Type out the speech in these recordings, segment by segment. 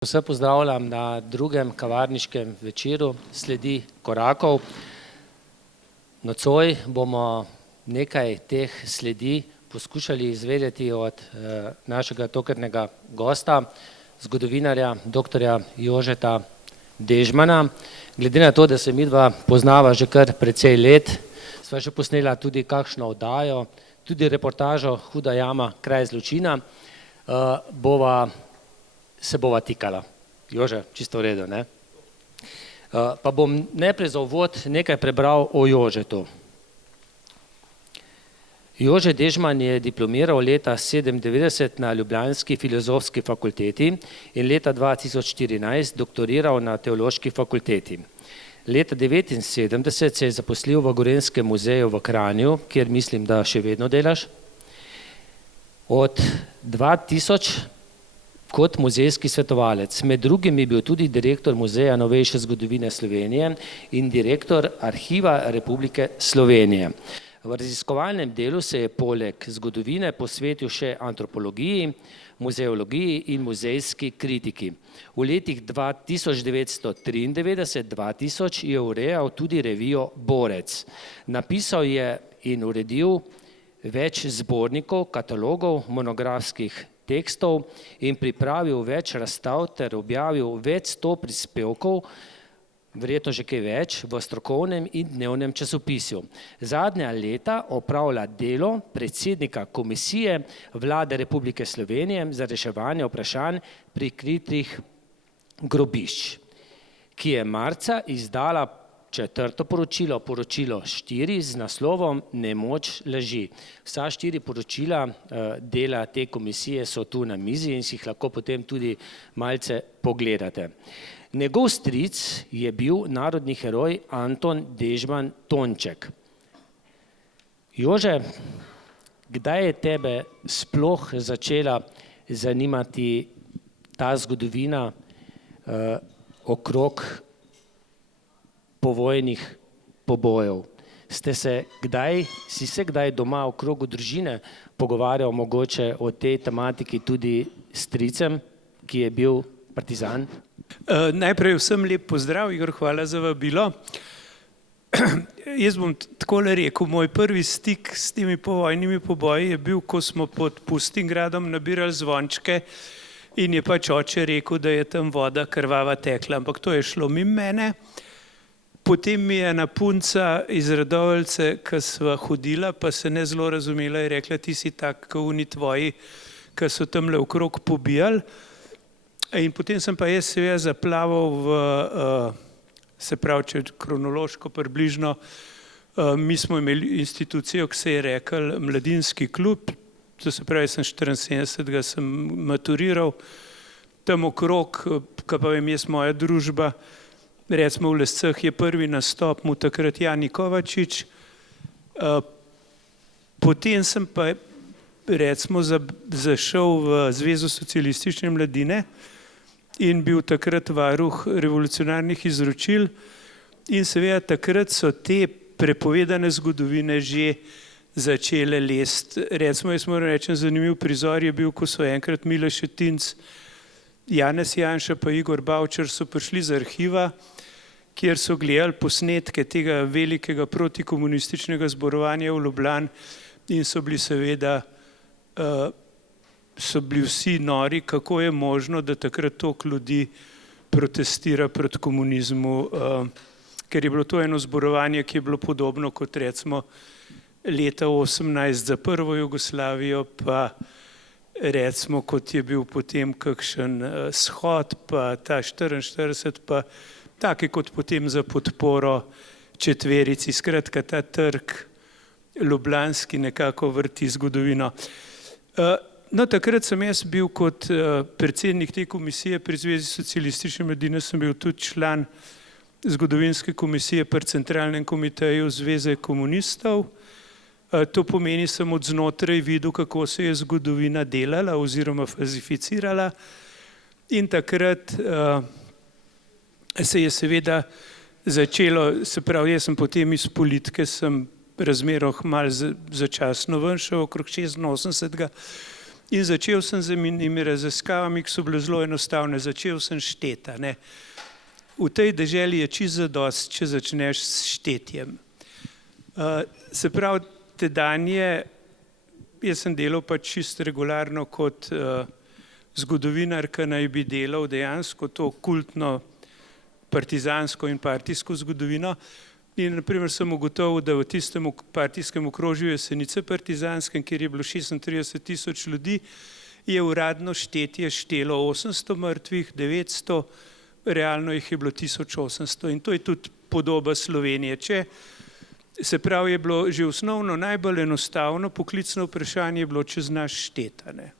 Vse pozdravljam na drugem kavarniškem večeru Sledi korakov. Nocoj bomo nekaj teh sledi poskušali izvedeti od našega tokratnega gosta, zgodovinarja, doktorja Jožeta Dežmana. Glede na to, da se midva poznava že kar precej let, sva že posnela tudi kakšno oddajo, tudi reportažo Huda jama, kraj zločina, se bova tikala. Jože, čisto v redu, ne? Pa bom najprej za uvod nekaj prebral o Jožetu. Jože Dežman je diplomiral leta 1997 na ljubljanski filozofski fakulteti in leta 2014 doktoriral na teološki fakulteti. Leta 1979 se je zaposlil v Gorenjskem muzeju v Kranju, kjer mislim, da še vedno delaš. Od 2000 kot muzejski svetovalec. Med drugim je bil tudi direktor Muzeja novejše zgodovine Slovenije in direktor Arhiva Republike Slovenije. V raziskovalnem delu se je poleg zgodovine posvetil še antropologiji, muzeologiji in muzejski kritiki. V letih 1993-2000 je urejal tudi revijo Borec. Napisal je in uredil več zbornikov, katalogov, monografskih tekstov in pripravil več razstav ter objavil več 100 prispevkov, verjetno že kaj več, v strokovnem in dnevnem časopisju. Zadnja leta opravlja delo predsednika Komisije Vlade Republike Slovenije za reševanje vprašanj prikritih grobišč, ki je marca izdala četrto poročilo, poročilo 4 z naslovom Nemoč laži. Vsa 4 poročila dela te komisije so tu na mizi in si jih lahko potem tudi malce pogledate. Njegov stric je bil narodni heroj Anton Dežman Tonček. Jože, kdaj je tebe sploh začela zanimati ta zgodovina okrog povojnih pobojev? Si se kdaj doma v krogu družine pogovarjal mogoče o tej tematiki tudi s stricem, ki je bil partizan? Najprej vsem lep pozdrav, Igor, hvala za vabilo. Jaz bom takole rekel, moj prvi stik s temi povojnimi poboji je bil, ko smo pod Pustingradom nabirali zvončke in je pač oče rekel, da je tam voda krvava tekla, ampak to je šlo mimo mene. Potem mi je ena punca iz Radovljice, ki sva hodila, pa se ne zelo razumela, je rekla, ti si tak, kot oni tvoji, ki so tamle okrog pobijali. In potem sem pa jaz seveda zaplaval se pravi, če kronološko približno, mi smo imeli institucijo, ki se je rekel Mladinski klub, to se pravi, sem 74. sem maturiral, tam okrog, kaj pa vem jaz, moja družba, recimo v Lescah je prvi nastop mu takrat Jani Kovačič, potem sem pa recimo zašel v Zvezo socialistične mladine in bil takrat varuh revolucionarnih izročil in seveda takrat so te prepovedane zgodovine že začele lesti. Recimo, jaz moram reči, zanimiv prizor je bil, ko so enkrat Miloš Šetinc, Janez Janša pa Igor Bavčar so prišli z arhiva, kjer so gledali posnetke tega velikega protikomunističnega zborovanja v Ljubljani in so bili seveda vsi nori, kako je možno, da takrat toliko ljudi protestira proti komunizmu, ker je bilo to eno zborovanje, ki je bilo podobno kot recimo leta 18 za prvo Jugoslavijo, pa recimo kot je bil potem kakšen shod, pa ta 44, pa take kot potem za podporo četverici, skratka ta trg ljubljanski nekako vrti zgodovino. No, takrat sem jaz bil kot predsednik te komisije pri Zvezi socialistične mladine, sem bil tudi član zgodovinske komisije pri Centralnem komiteju Zveze komunistov. To pomeni, sem od znotraj videl, kako se je zgodovina delala oziroma falsificirala in takrat se je seveda začelo, se pravi, jaz sem potem iz politike, sem razmeroma malo začasno ven šel, okrog 86. In začel sem z enimi raziskavami, ki so bile zelo enostavne. Začel sem šteti, ne. V tej deželi je čisto zadosti, če začneš s štetjem. Se pravi, tedanje, jaz sem delal pač čisto regularno kot zgodovinar, ki naj bi delal dejansko to kultno partizansko in partijsko zgodovino. In na primer sem ugotovil, da v tistem partijskem okrožju Jesenice partizanskem, kjer je bilo 36 000 ljudi, je uradno štetje štelo 800 mrtvih, 900, realno jih je bilo 1800 in to je tudi podoba Slovenije. Se pravi, je bilo že osnovno najbolj enostavno, poklicno vprašanje je bilo, če znaš šteti, ne.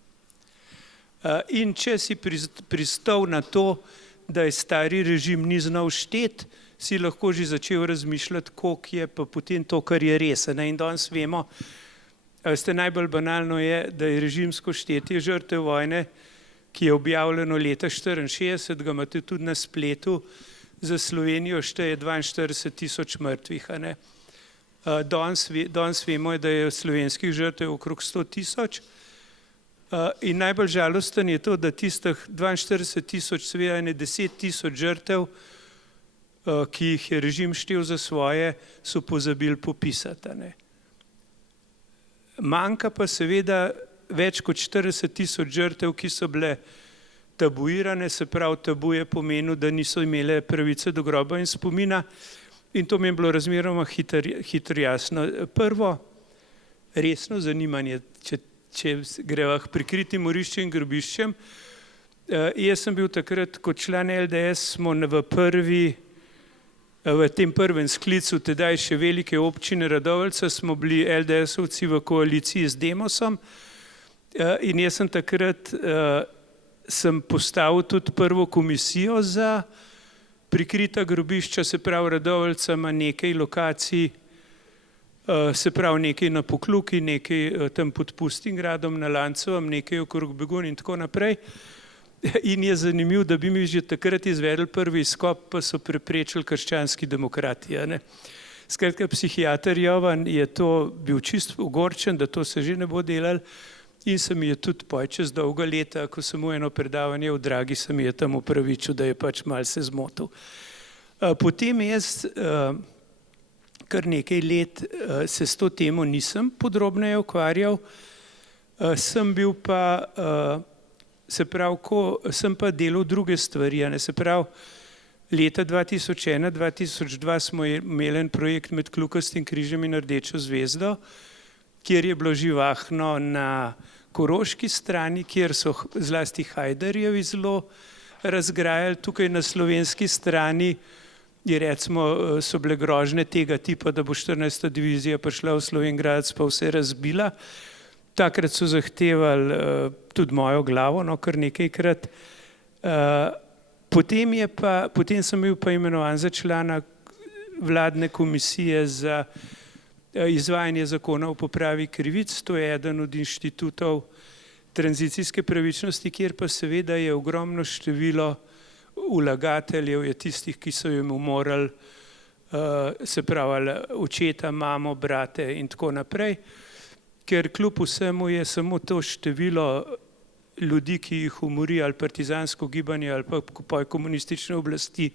In če si pristal na to, da je stari režim ni znal šteti, si lahko že začel razmišljati, koliko je pa potem to, kar je res. In danes vemo, najbolj banalno je, da je režimsko štetje žrtev vojne, ki je objavljeno leta 1964, ga imate tudi na spletu, za Slovenijo šteje 42 000 mrtvih. Danes vemo, da je slovenskih žrtev okrog 100 000. In najbolj žalosten je to, da tistih 42 000, seveda ne 10 000 žrtev, ki jih je režim štel za svoje, so pozabili popisati. Manjka pa seveda več kot 40 000 žrtev, ki so bile tabuirane, se pravi, tabu je pomenil, da niso imele pravice do groba in spomina, in to mi je bilo razmeroma hitro jasno. Prvo resno zanimanje, če greva k prikritim moriščem in grobiščem. Jaz sem bil takrat kot član LDS, smo v tem prvem sklicu tedaj še velike občine Radovljica, smo bili LDS-ovci v koaliciji z Demosom in jaz sem takrat postavil tudi prvo komisijo za prikrita grobišča, se pravi Radovljica ima nekaj lokacij, se pravi nekaj na Pokljuki, nekaj tam pod Pustingradom, na Lancovem, nekaj okrog Begunj in tako naprej. In je zanimivo, da bi mi že takrat izvedli prvi izkop, pa so preprečili krščanski demokrati. Skratka, psihiater Jovan je to bil čisto ogorčen, da to se že ne bo delal in se mi je tudi čez dolga leta, ko sem mu eno predavanje v Dragi, se mi je tam opravičil, da je pač mal se zmotil. Potem jaz kar nekaj let se s to temo nisem podrobneje ukvarjal, sem bil pa se pravi, sem pa delal druge stvari. Se pravi, leta 2001-2002 smo imeli en projekt med Kljukastim križem in Rdečo zvezdo, kjer je bilo živahno na koroški strani, kjer so zlasti Hajdarjevi zelo razgrajali, tukaj na slovenski strani je recimo so bile grožnje tega tipa, da bo 14. divizija prišla v Slovenj Gradec pa vse razbila. Takrat so zahtevali tudi mojo glavo, kar nekajkrat. Potem sem bil pa imenovan za člana vladne komisije za izvajanje zakona o popravi krivic. To je eden od inštitutov tranzicijske pravičnosti, kjer pa seveda je ogromno število vlagateljev, je tistih, ki so jim umorali, se pravi očeta, mamo, brate in tako naprej. Ker kljub vsemu je samo to število ljudi, ki jih umori ali partizansko gibanje ali pa komunistične oblasti,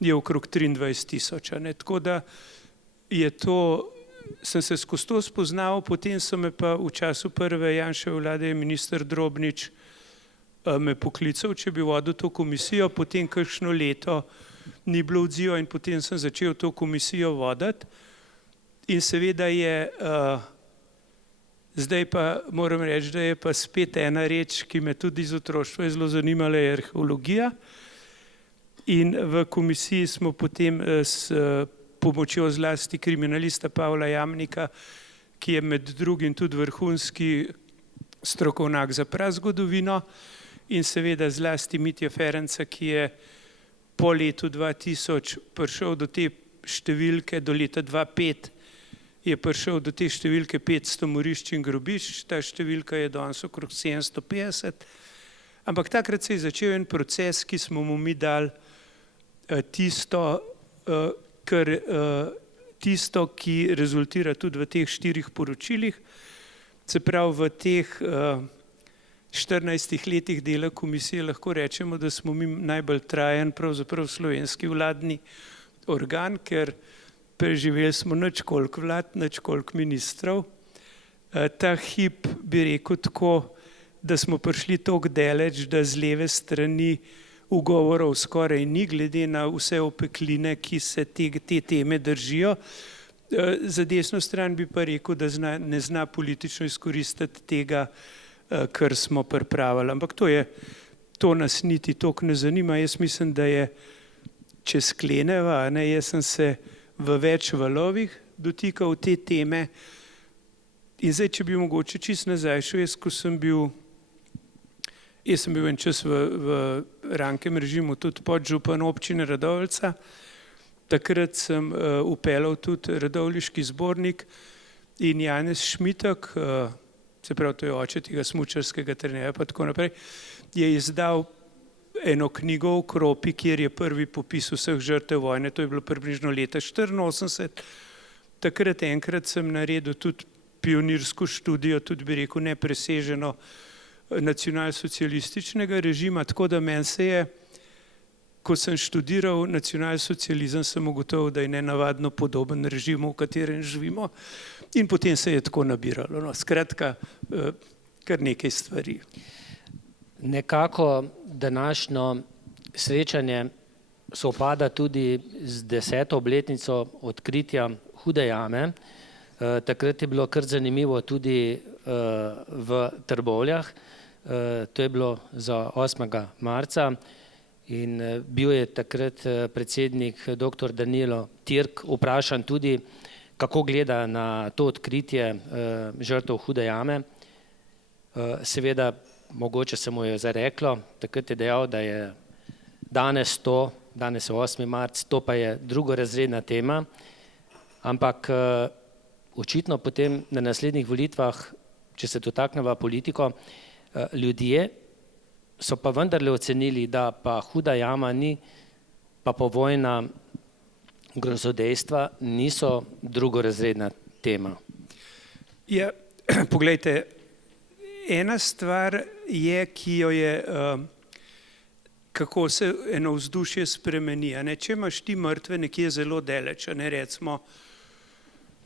je okrog 23 000. Tako da je to, sem se skozi to spoznal, potem so me pa v času prve Janševe vlade je minister Drobnič me poklical, če bi vodil to komisijo, potem kakšno leto ni bilo odziva in potem sem začel to komisijo voditi. In seveda je zdaj pa moram reči, da je pa spet ena reč, ki me tudi iz otroštva je zelo zanimala, je arheologija. In v komisiji smo potem s pomočjo zlasti kriminalista Pavla Jamnika, ki je med drugim tudi vrhunski strokovnjak za prazgodovino, in seveda zlasti Mitja Ferenca, ki je po letu 2000 prišel do te številke, do leta 2005, je prišel do te številke 500 morišč in grobišč, ta številka je danes okrog 750, ampak takrat se je začel en proces, ki smo mu mi dali tisto, ki rezultira tudi v teh 4 poročilih, se pravi v teh 14 letih dela komisije lahko rečemo, da smo mi najbolj trajen pravzaprav slovenski vladni organ, ker preživeli smo nič koliko vlad, nič koliko ministrov. Ta hip bi rekel tako, da smo prišli toliko daleč, da z leve strani ugovorov skoraj ni, glede na vse opekline, ki se te teme držijo. Za desno stran bi pa rekel, da ne zna politično izkoristiti tega, kar smo pripravili. Ampak to nas niti toliko ne zanima. Jaz mislim, da je, če skleneva, jaz sem se v več valovih dotikal te teme. In zdaj, če bi mogoče čist nazaj šel, jaz sem bil en čas v Rankem režimu tudi podžupan občine Radovljica. Takrat sem vpeljal tudi Radovljiški zbornik in Janez Šmitek, se pravi, to je oče tega smučarskega trenerja pa tako naprej, je izdal eno knjigo o Kropi, kjer je prvi popis vseh žrtev vojne, to je bilo približno leta 1984. Takrat enkrat sem naredil tudi pionirsko študijo, tudi bi rekel nepreseženo nacionalsocialističnega režima, tako da meni se je, ko sem študiral nacionalsocializem, sem ugotovil, da je nenavadno podoben režimu, v katerem živimo, in potem se je tako nabiralo. No, skratka, kar nekaj stvari. Nekako današnjo srečanje sovpada tudi z 10. obletnico odkritja Hude jame. Takrat je bilo kar zanimivo tudi v Trbovljah. To je bilo za 8. marca in bil je takrat predsednik dr. Danilo Tirk vprašan tudi, kako gleda na to odkritje žrtev Hude jame. Seveda, mogoče se mu je zareklo, takrat je dejal, da je danes je 8. marc, to pa je drugorazredna tema, ampak očitno potem na naslednjih volitvah, če se dotakneva politiko, ljudje so pa vendarle ocenili, da pa Huda jama ni, pa povojna grozodejstva niso drugorazredna tema. Ja, poglejte, ena stvar je, ki jo je, kako se eno vzdušje spremeni. Če imaš ti mrtve nekje zelo daleč, recimo,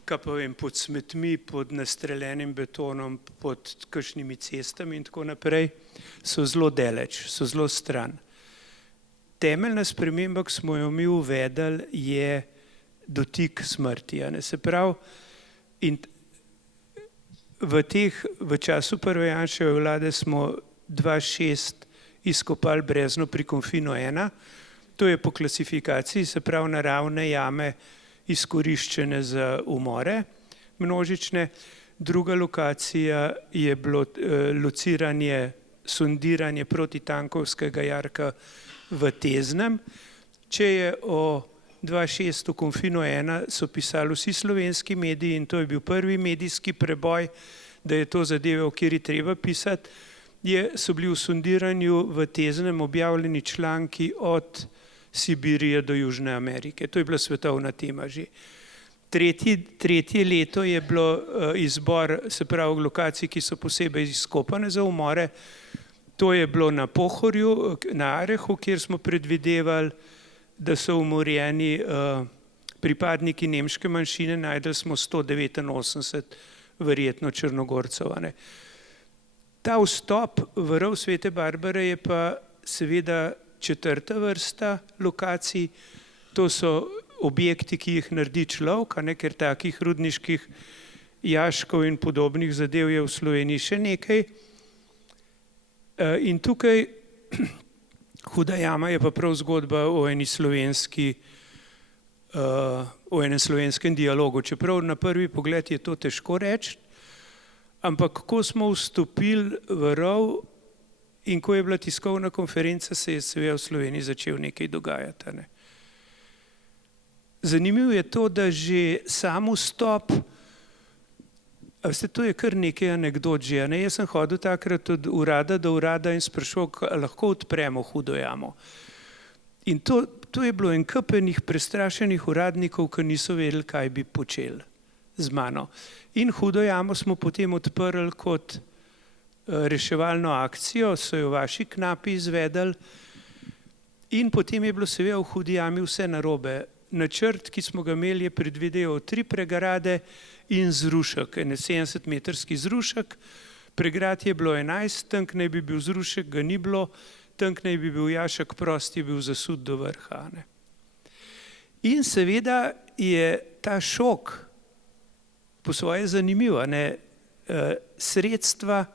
kaj pa vem, pod smetmi, pod nastreljenim betonom, pod kakšnimi cestami in tako naprej, so zelo daleč, so zelo stran. Temeljna sprememba, ki smo jo mi uvedli, je dotik smrti. Se pravi, in v času prve Janševe vlade smo 2006 izkopali brezno pri Konfinu 1. To je po klasifikaciji, se pravi naravne jame, izkoriščene za umore množične. Druga lokacija je bilo lociranje, sondiranje protitankovskega jarka v Teznem. Če je o 2006 v Konfinu 1 so pisali vsi slovenski mediji in to je bil prvi medijski preboj, da je to zadeva, o kateri treba pisati, so bili v sondiranju v Teznem objavljeni članki od Sibirije do Južne Amerike. To je bila svetovna tema že. Tretje leto je bilo izbor, se pravi, lokacij, ki so posebej izkopane za umore. To je bilo na Pohorju, na Arehu, kjer smo predvidevali, da so umorjeni pripadniki nemške manjšine, najdeli smo 189 verjetno Črnogorcev. Ta vstop v rov Svete Barbare je pa seveda četrta vrsta lokacij. To so objekti, ki jih naredi človek, ker takih rudniških jaškov in podobnih zadev je v Sloveniji še nekaj. In tukaj Huda jama je pa prav zgodba o enem slovenskem dialogu. Čeprav na prvi pogled je to težko reči, ampak ko smo vstopili v rov in ko je bila tiskovna konferenca, se je seveda v Sloveniji začel nekaj dogajati. Zanimivo je to, da že sam vstop, to je kar nekaj anekdot že. Jaz sem hodil takrat od urada do urada in sprašal, lahko odpremo Hudo jamo. In to je bilo en kup enih prestrašenih uradnikov, ki niso vedeli, kaj bi počeli z mano. In Hudo jamo smo potem odprli kot reševalno akcijo, so jo vaši knapi izvedli in potem je bilo seveda v Hudi jami vse narobe. Načrt, ki smo ga imeli, je predvideval 3 pregrade in zrušek, 70-metrski zrušek. Pregrad je bilo 11, tank naj bi bil zrušek, ga ni bilo, tank naj bi bil jašek prost, je bil zasut do vrha. Ne. In seveda je ta šok po svoje zanimiv. Sredstva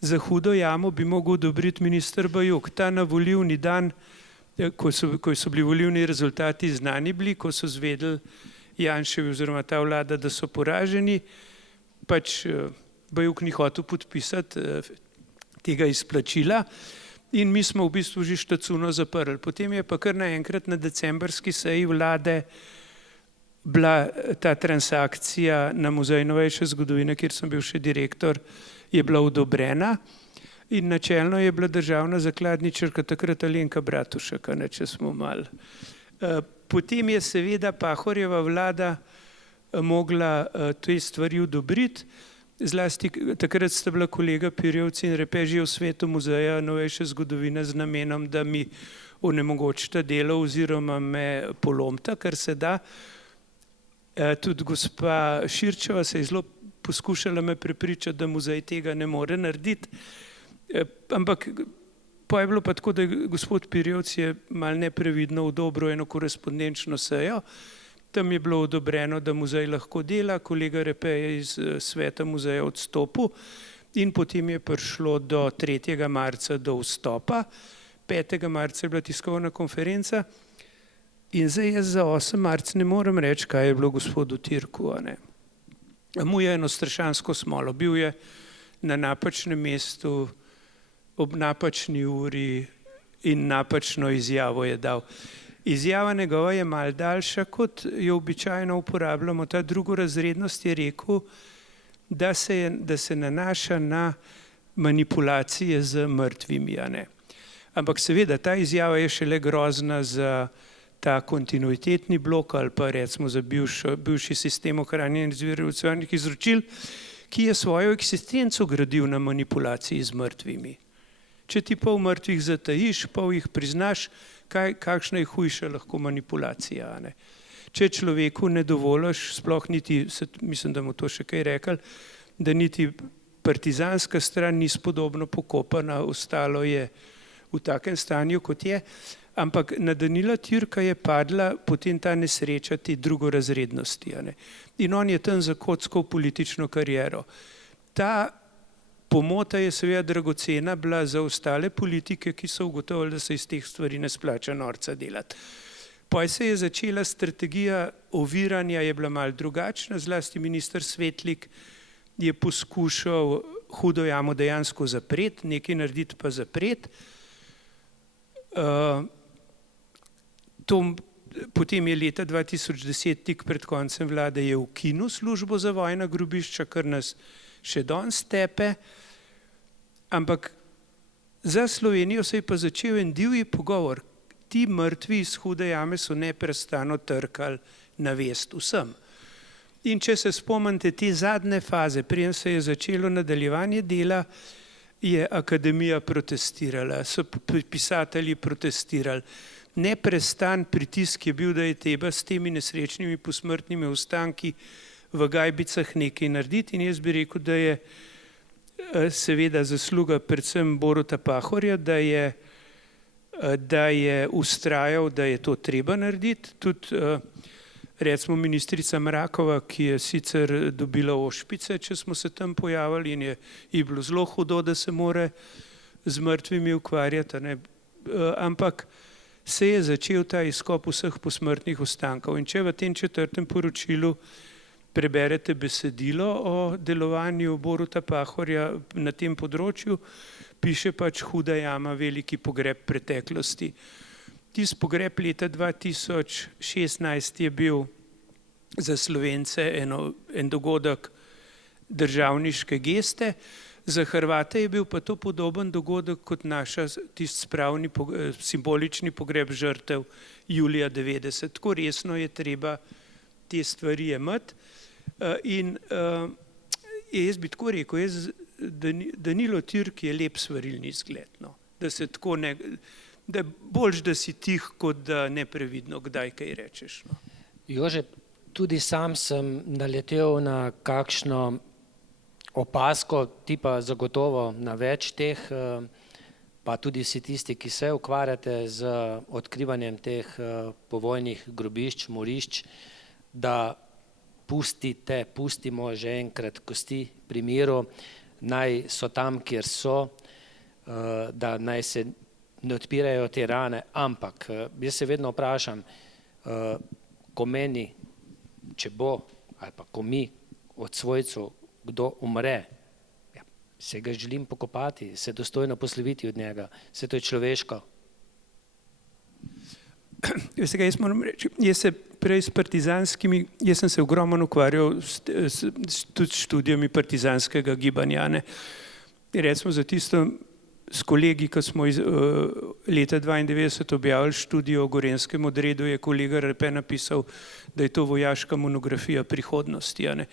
za Hudo jamo bi mogel odobriti minister Bajuk. Ta na volilni dan, ko so bili volilni rezultati znani bili, ko so zvedeli Janševi oziroma ta vlada, da so poraženi, pač Bajuk ni hotel podpisati tega izplačila in mi smo v bistvu že štacuno zaprli. Potem je pa kar naenkrat na decembrski seji vlade bila ta transakcija na Muzeju novejše zgodovine, kjer sem bil še direktor, je bila odobrena in načelno je bila državna zakladničarka takrat Alenka Bratušek, če smo malo. Potem je seveda Pahorjeva vlada mogla te stvari odobriti, zlasti takrat sta bila kolega Pirjevci in Repe že v svetu Muzeja novejše zgodovine z namenom, da mi onemogočita delo oziroma me polomta, kar se da. Tudi gospa Širčeva se je zelo poskušala me prepričati, da muzej tega ne more narediti. Ampak pa je bilo pa tako, da je gospod Pirjevc je malo neprevidno odobril eno korespondenčno sejo. Tam je bilo odobreno, da muzej lahko dela, kolega Repe je iz sveta muzeja odstopil in potem je prišlo do 3. marca do vstopa. 5. marca je bila tiskovna konferenca in zdaj jaz za 8. marca ne morem reči, kaj je bilo gospodu Tirku. Mu je eno strašansko smolo. Bil je na napačnem mestu, ob napačni uri in napačno izjavo je dal. Izjava njegova je malo daljša, kot jo običajno uporabljamo. Ta drugorazrednost je rekel, da se nanaša na manipulacije z mrtvimi. Ampak seveda ta izjava je šele grozna za ta kontinuitetni blok ali pa recimo za bivši sistem ohranjanja revolucionarnih izročil, ki je svojo eksistenco gradil na manipulaciji z mrtvimi. Če ti pol mrtvih zatajiš, pol jih priznaš, kakšna je hujša lahko manipulacija. Če človeku ne dovoliš, sploh niti, mislim, da mu to še kaj rekel, da niti partizanska stran ni spodobno pokopana, ostalo je v takem stanju, kot je. Ampak na Danila Tirka je padla potem ta nesreča te drugorazrednosti. In on je tam zakockal politično kariero. Ta pomota je seveda dragocena bila za ostale politike, ki so ugotovili, da se iz teh stvari ne splača norca delati. Potem se je začela strategija oviranja, je bila malo drugačna, zlasti minister Svetlik je poskušal Hudo jamo dejansko zapreti, nekaj narediti pa zapreti. Potem je leta 2010, tik pred koncem vlade, je ukinil službo za vojna grobišča, kar nas še danes tepe. Ampak za Slovenijo se je pa začel en divji pogovor. Ti mrtvi iz Hude jame so neprestano trkali na vest vsem. In če se spomnite te zadnje faze, preden se je začelo nadaljevanje dela, je akademija protestirala, so pisatelji protestirali. Neprestan pritisk je bil, da je treba s temi nesrečnimi posmrtnimi ostanki v Gajbicah nekaj narediti in jaz bi rekel, da je seveda zasluga predvsem Boruta Pahorja, da je vztrajal, da je to treba narediti. Tudi recimo ministrica Mrakova, ki je sicer dobila ošpice, če smo se tam pojavili in je bilo zelo hudo, da se more z mrtvimi ukvarjati, ampak se je začel ta izkop vseh posmrtnih ostankov. In če v tem 4. poročilu preberete besedilo o delovanju Boruta Pahorja na tem področju, piše pač Huda jama, veliki pogreb preteklosti. Tisti pogreb leta 2016 je bil za Slovence en dogodek državniške geste, za Hrvate je bil pa to podoben dogodek kot naša tisti spravni simbolični pogreb žrtev julija 90. Tako resno je treba te stvari jemati. In jaz bi tako rekel, jaz Danilo Türk je lep svarilni zgled, no. Da se tako ne, da boljš, da si tih, kot da neprevidno kdaj kaj rečeš, no. Jože, tudi sam sem naletel na kakšno opazko, ti pa zagotovo na več teh, pa tudi vsi tisti, ki se ukvarjate z odkrivanjem teh povojnih grobišč, morišč, da pustimo že enkrat kosti pri miru, naj so tam, kjer so, da naj se ne odpirajo te rane, ampak jaz se vedno vprašam, ko meni, če bo, ali pa ko mi od svojcev kdo umre, ja, se ga želim pokopati, se dostojno posloviti od njega, se to je človeško. Veste kaj, jaz moram reči, jaz sem se ogromno ukvarjal tudi s študijami partizanskega gibanja, ne. Recimo za tisto s kolegi, ko smo leta 1992 objavili študijo o Gorenjskem odredu, je kolega Repe napisal, da je to vojaška monografija prihodnosti, a ne.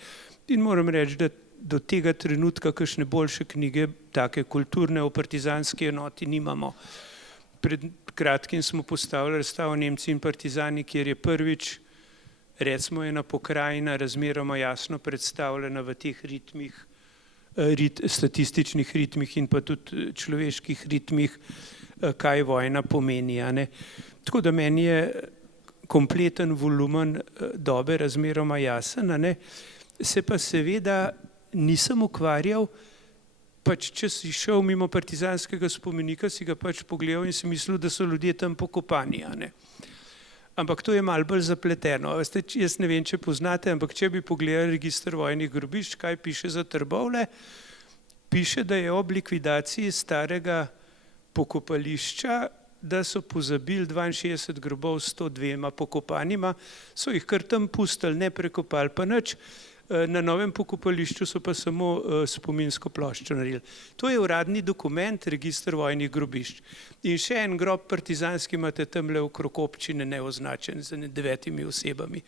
In moram reči, da do tega trenutka kakšne boljše knjige, take kulturne o partizanski enoti nimamo. Pred kratkim smo postavili razstavo Nemci in partizani, kjer je prvič, recimo, ena pokrajina razmeroma jasno predstavljena v teh ritmih, statističnih ritmih in pa tudi človeških ritmih, kaj vojna pomeni, a ne. Tako da meni je kompleten volumen dobe razmeroma jasen, a ne. Se pa seveda nisem ukvarjal, pač če si šel mimo partizanskega spomenika, si ga pač pogledal in si mislil, da so ljudje tam pokopani, a ne. Ampak to je malo bolj zapleteno. Veste, jaz ne vem, če poznate, ampak če bi pogledali register vojnih grobišč, kaj piše za Trbovlje, piše, da je ob likvidaciji starega pokopališča, da so pozabili 62 grobov s 102 pokopanima, so jih kar tam pustili, ne prekopali pa nič, na novem pokopališču so pa samo spominsko ploščo naredili. To je uradni dokument, register vojnih grobišč. In še en grob partizanski imate tamle okrog občine neoznačen z 9 osebami.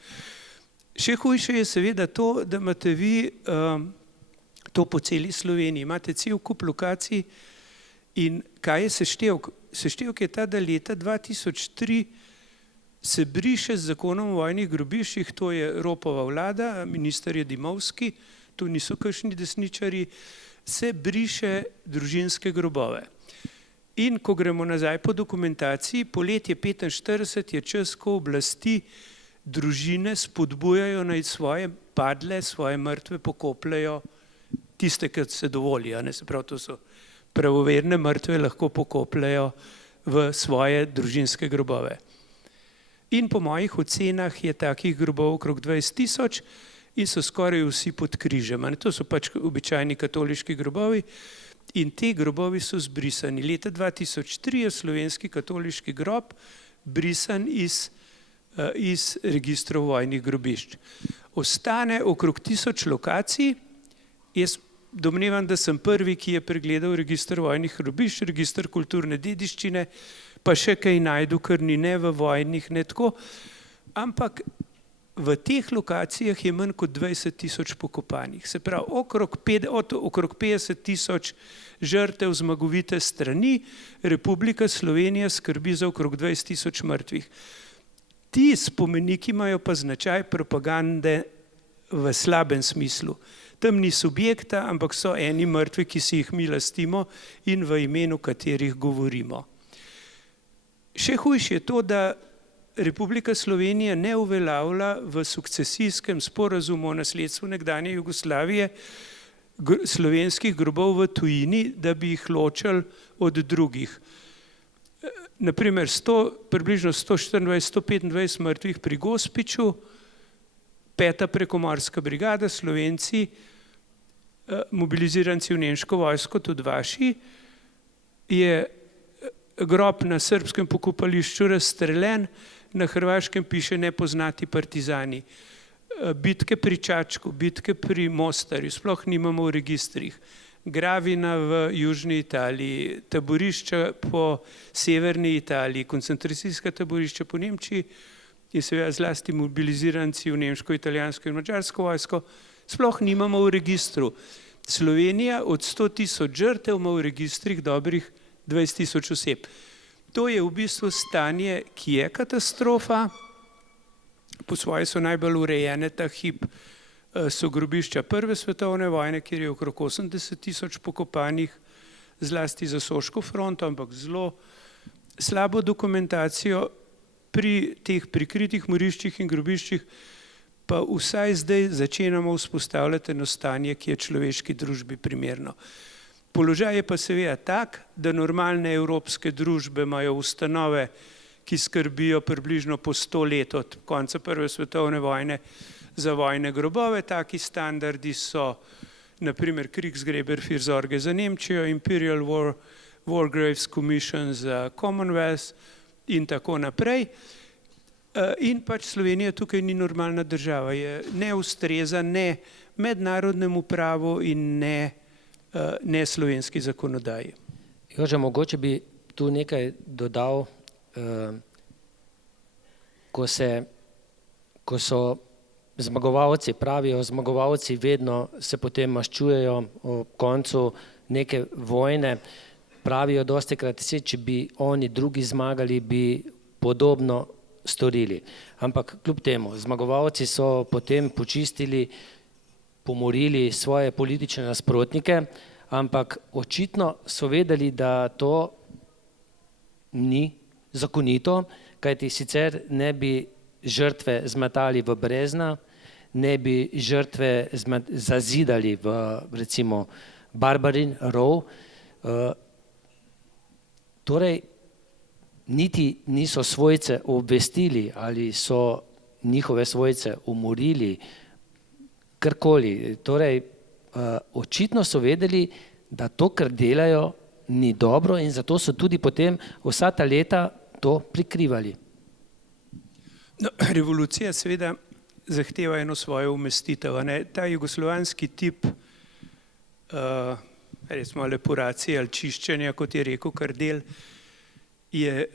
Še hujše je seveda to, da imate vi to po celi Sloveniji. Imate cel kup lokacij in kaj je seštevek? Seštevek je ta, da leta 2003 se briše z zakonom o vojnih grobiščih, to je Ropova vlada, minister je Dimovski, to niso kakšni desničarji, se briše družinske grobove. In ko gremo nazaj po dokumentaciji, poletje 1945 je čas, ko oblasti družine spodbujajo naj svoje padle, svoje mrtve pokopljajo, tiste, ki se dovoli, a ne, se pravi, to so pravoverne mrtve, lahko pokopljajo v svoje družinske grobove. In po mojih ocenah je takih grobov okrog 20 000 in so skoraj vsi pod križem. To so pač običajni katoliški grobovi in te grobovi so zbrisani. Leta 2003 je slovenski katoliški grob brisan iz registrov vojnih grobišč. Ostane okrog 1000 lokacij. Jaz domnevam, da sem prvi, ki je pregledal register vojnih grobišč, register kulturne dediščine, pa še kaj najdu, kar ni ne v vojnih, ne tako, ampak v teh lokacijah je manj kot 20 000 pokopanih. Se pravi, okrog 50 000 žrtev zmagovite strani, Republika Slovenija skrbi za okrog 20 000 mrtvih. Ti spomeniki imajo pa značaj propagande v slabem smislu. Tam ni subjekta, ampak so eni mrtvi, ki si jih mi lastimo in v imenu katerih govorimo. Še hujše je to, da Republika Slovenija ne uveljavlja v sukcesijskem sporazumu o nasledstvu nekdanje Jugoslavije slovenskih grobov v tujini, da bi jih ločili od drugih. Naprimer, približno 124-125 mrtvih pri Gospiču, 5. prekomorska brigada, Slovenci, mobiliziranci v nemško vojsko, tudi vaši, je grob na srbskem pokopališču razstreljen, na hrvaškem piše nepoznati partizani. Bitke pri Čačku, bitke pri Mostarju, sploh nimamo v registrih. Gravina v južni Italiji, taborišča po severni Italiji, koncentracijska taborišča po Nemčiji in seveda zlasti mobiliziranci v nemško, italijansko in madžarsko vojsko, sploh nimamo v registru. Slovenija od 100.000 žrtev ima v registrih dobrih 20.000 oseb. To je v bistvu stanje, ki je katastrofa. Po svoje so najbolj urejene ta hip so grobišča Prve svetovne vojne, kjer je okrog 80.000 pokopanih, zlasti za Soško fronto, ampak zelo slabo dokumentacijo. Pri teh prikritih moriščih in grobiščih pa vsaj zdaj začenjamo vzpostavljati eno stanje, ki je človeški družbi primerno. Položaj je pa seveda tak, da normalne evropske družbe imajo ustanove, ki skrbijo približno po 100 let od konca Prve svetovne vojne za vojne grobove. Taki standardi so naprimer Kriegsgräberfürsorge za Nemčijo, Imperial War Graves Commission za Commonwealth in tako naprej. In pač Slovenija tukaj ni normalna država, ne ustreza ne mednarodnemu pravu in ne slovenski zakonodaji. Jože, mogoče bi tu nekaj dodal, ko so zmagovalci, pravijo zmagovalci, vedno se potem maščujejo o koncu neke vojne, pravijo dostikrat, če bi oni drugi zmagali, bi podobno storili. Ampak kljub temu, zmagovalci so potem počistili, pomorili svoje politične nasprotnike, ampak očitno so vedeli, da to ni zakonito, kajti sicer ne bi žrtve zmetali v brezna, ne bi žrtve zazidali v recimo Barbarin rov. Torej, niti niso svojce obvestili ali so njihove svojce umorili, karkoli. Torej, očitno so vedeli, da to, kar delajo, ni dobro in zato so tudi potem vsa ta leta to prikrivali. No, revolucija seveda zahteva eno svojo umestitev. Ta jugoslovanski tip recimo lepuracije ali čiščenja, kot je rekel Kardelj, je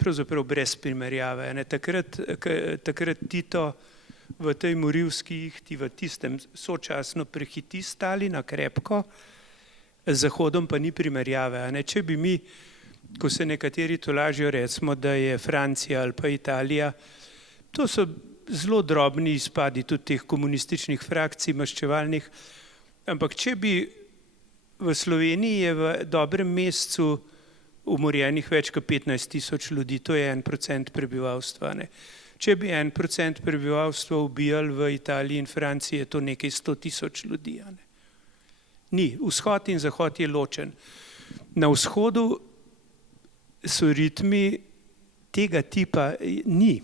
pravzaprav brez primerjave. Takrat Tito v tej morilski ihti, v tistem sočasno prehiti Stalina krepko, z Zahodom pa ni primerjave. Če bi mi, ko se nekateri tolažijo, recimo, da je Francija ali pa Italija, to so zelo drobni izpadi tudi teh komunističnih frakcij, maščevalnih, ampak če bi v Sloveniji je v dobrem mesecu umorjenih več kot 15.000 ljudi, to je 1% prebivalstva. Če bi 1% prebivalstva ubijali v Italiji in Franciji, je to nekaj 100.000 ljudi. Ni, vzhod in zahod je ločen. Na vzhodu so ritmi tega tipa ni.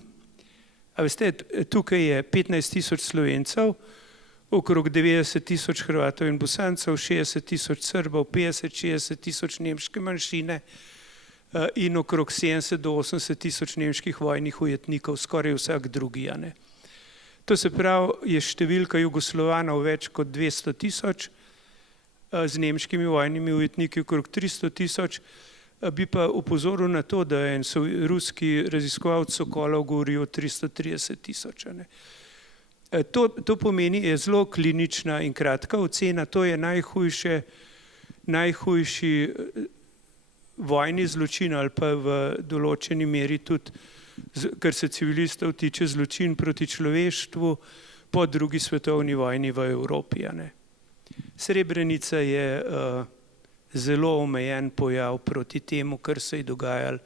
A veste, tukaj je 15.000 Slovencev, okrog 90.000 Hrvatov in Bosancev, 60.000 Srbov, 50-60.000 nemške manjšine in okrog 70 do 80.000 nemških vojnih ujetnikov, skoraj vsak drugi. To se pravi, je številka Jugoslovanov več kot 200.000, z nemškimi vojnimi ujetniki okrog 300.000, bi pa upozoril na to, da en ruski raziskovalec Sokolov govori o 330.000. To pomeni, je zelo klinična in kratka ocena, to je najhujši vojni zločin ali pa v določeni meri tudi, kar se civilistov tiče, zločin proti človeštvu po drugi svetovni vojni v Evropi. Srebrenica je zelo omejen pojav proti temu, kar se je dogajalo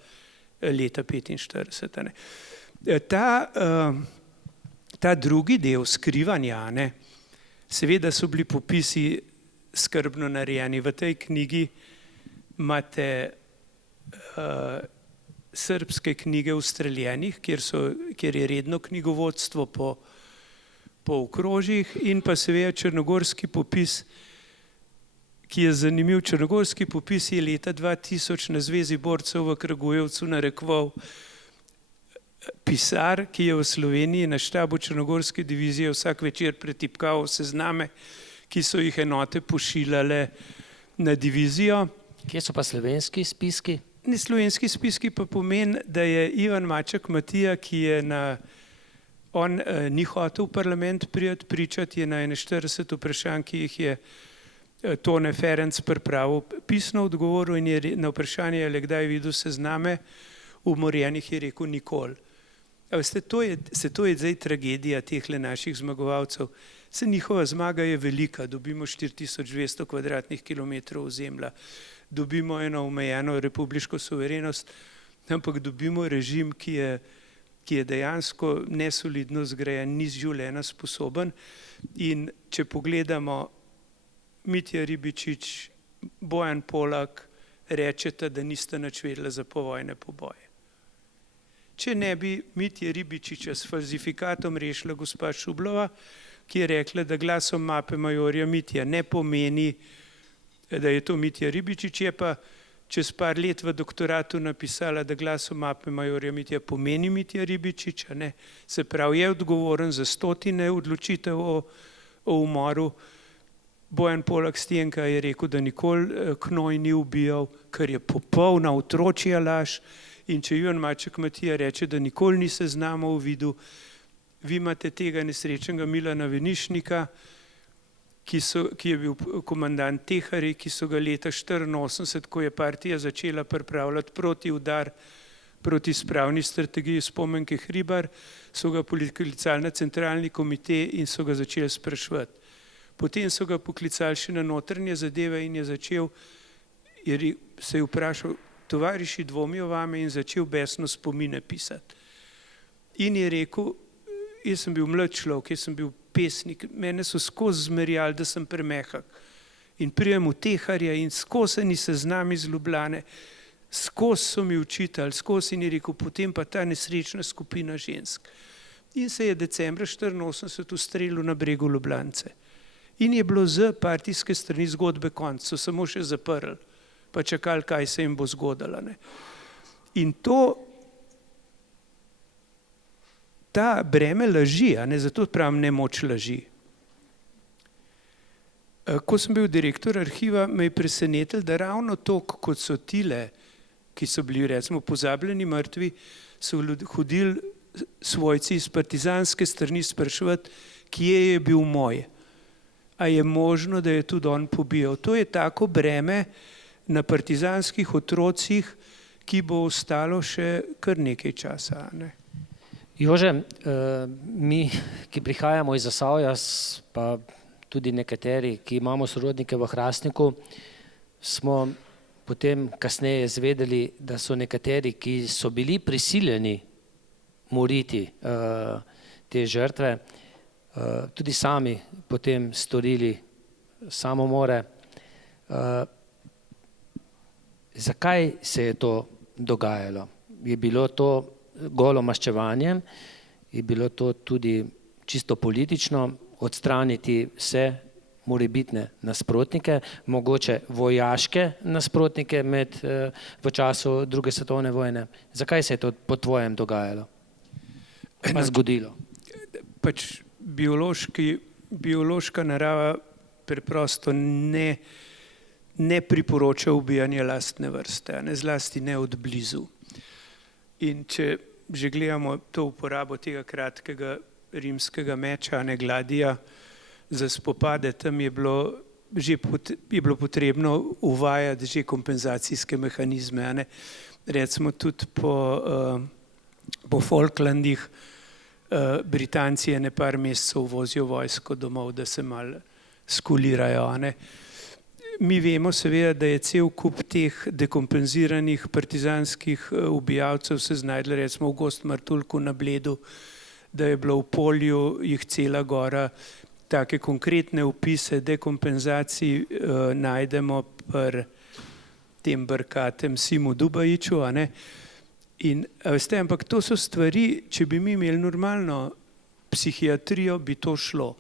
leta 1945. Ta drugi del skrivanja, seveda so bili popisi skrbno narejeni. V tej knjigi imate srbske knjige ustreljenih, kjer je redno knjigovodstvo po okrožjih, in pa seveda črnogorski popis, ki je zanimiv. Črnogorski popis je leta 2000 na Zvezi borcev v Kragujevcu narekoval pisar, ki je v Sloveniji na štabu črnogorske divizije vsak večer pretipkal sezname, ki so jih enote pošiljale na divizijo. Kje so pa slovenski spiski? Slovenski spiski pa pomeni, da je Ivan Maček Matija, ki je on ni hotel v parlament pričati, je na 41 vprašanj, ki jih je Tone Ferenc pripravil pisno odgovor in je na vprašanje, ali kdaj je videl sezname umorjenih, je rekel nikoli. Veste, to je zdaj tragedija tehle naših zmagovalcev. Se njihova zmaga je velika, dobimo 4200 kvadratnih kilometrov ozemlja, dobimo eno omejeno republiško suverenost, ampak dobimo režim, ki je dejansko nesolidno zgrajen, ni življenja sposoben. In če pogledamo, Mitja Ribičič, Bojan Polak rečeta, da nista nič vedela za povojne poboje. Če ne bi Mitja Ribičiča s falzifikatom rešila gospa Šublova, ki je rekla, da glasom mape majorja Mitja ne pomeni, da je to Mitja Ribičič, je pa čez par let v doktoratu napisala, da glasom mape majorja Mitja pomeni Mitja Ribičiča. Se pravi, je odgovoren za stotine odločitev o umoru. Bojan Polak Stenka je rekel, da nikoli Knoj ni ubijal, kar je popolna otročja laž. In če Ivan Maček Matija reče, da nikoli ni seznamov videl, vi imate tega nesrečnega Milana Venišnika, ki je bil komandant Teharji, ki so ga leta 1984, ko je partija začela pripravljati protiudar proti spravni strategiji Spomenke Hribar, so ga poklicali na centralni komite in so ga začeli spraševati. Potem so ga poklicali še na notranje zadeve in je začel, se je vprašal, tovariši dvomijo vame, in začel besno spomine pisati. In je rekel, jaz sem bil mlad človek, jaz sem bil pesnik, mene so skozi zmerjali, da sem premehak. In prijem v Teharja in skozi ni seznam iz Ljubljane, skozi so mi učitali, skozi in je rekel, potem pa ta nesrečna skupina žensk. In se je decembra 1984 ustrelil na bregu Ljubljance. In je bilo z partijske strani zgodbe konc, so samo še zaprli, pa čakali, kaj se jim bo zgodilo. In ta breme laži, zato pravim nemoč laži. Ko sem bil direktor arhiva, me je presenetilo, da ravno toliko, kot so tile, ki so bili recimo pozabljeni mrtvi, so hodili svojci iz partizanske strani spraševati, kje je bil moj. A je možno, da je tudi on pobijal. To je tako breme na partizanskih otrocih, ki bo ostalo še kar nekaj časa. Jože, mi, ki prihajamo iz Zasavja, pa tudi nekateri, ki imamo sorodnike v Hrastniku, smo potem kasneje izvedeli, da so nekateri, ki so bili prisiljeni moriti te žrtve, tudi sami potem storili samomore. Zakaj se je to dogajalo? Je bilo to golo maščevanje? Je bilo to tudi čisto politično, odstraniti vse morebitne nasprotnike, mogoče vojaške nasprotnike v času druge svetovne vojne? Zakaj se je to po tvojem dogajalo? Pa zgodilo? Pač biološka narava preprosto ne priporoča ubijanje lastne vrste, zlasti ne od blizu. In če že gledamo to uporabo tega kratkega rimskega meča, Gladija, za spopade, tam je bilo potrebno uvajati že kompenzacijske mehanizme. Recimo tudi po Falklandih Britanci par mesecev vozijo vojsko domov, da se malo skulirajo. Mi vemo seveda, da je cel kup teh dekompenziranih partizanskih ubijalcev se znajdlo recimo v Gost Martuljku na Bledu, da je bilo v Polju jih cela gora. Take konkretne opise dekompenzacij najdemo pri tem brkatem Simu Dubajiću. In veste, ampak to so stvari, če bi mi imeli normalno psihiatrijo, bi to šlo.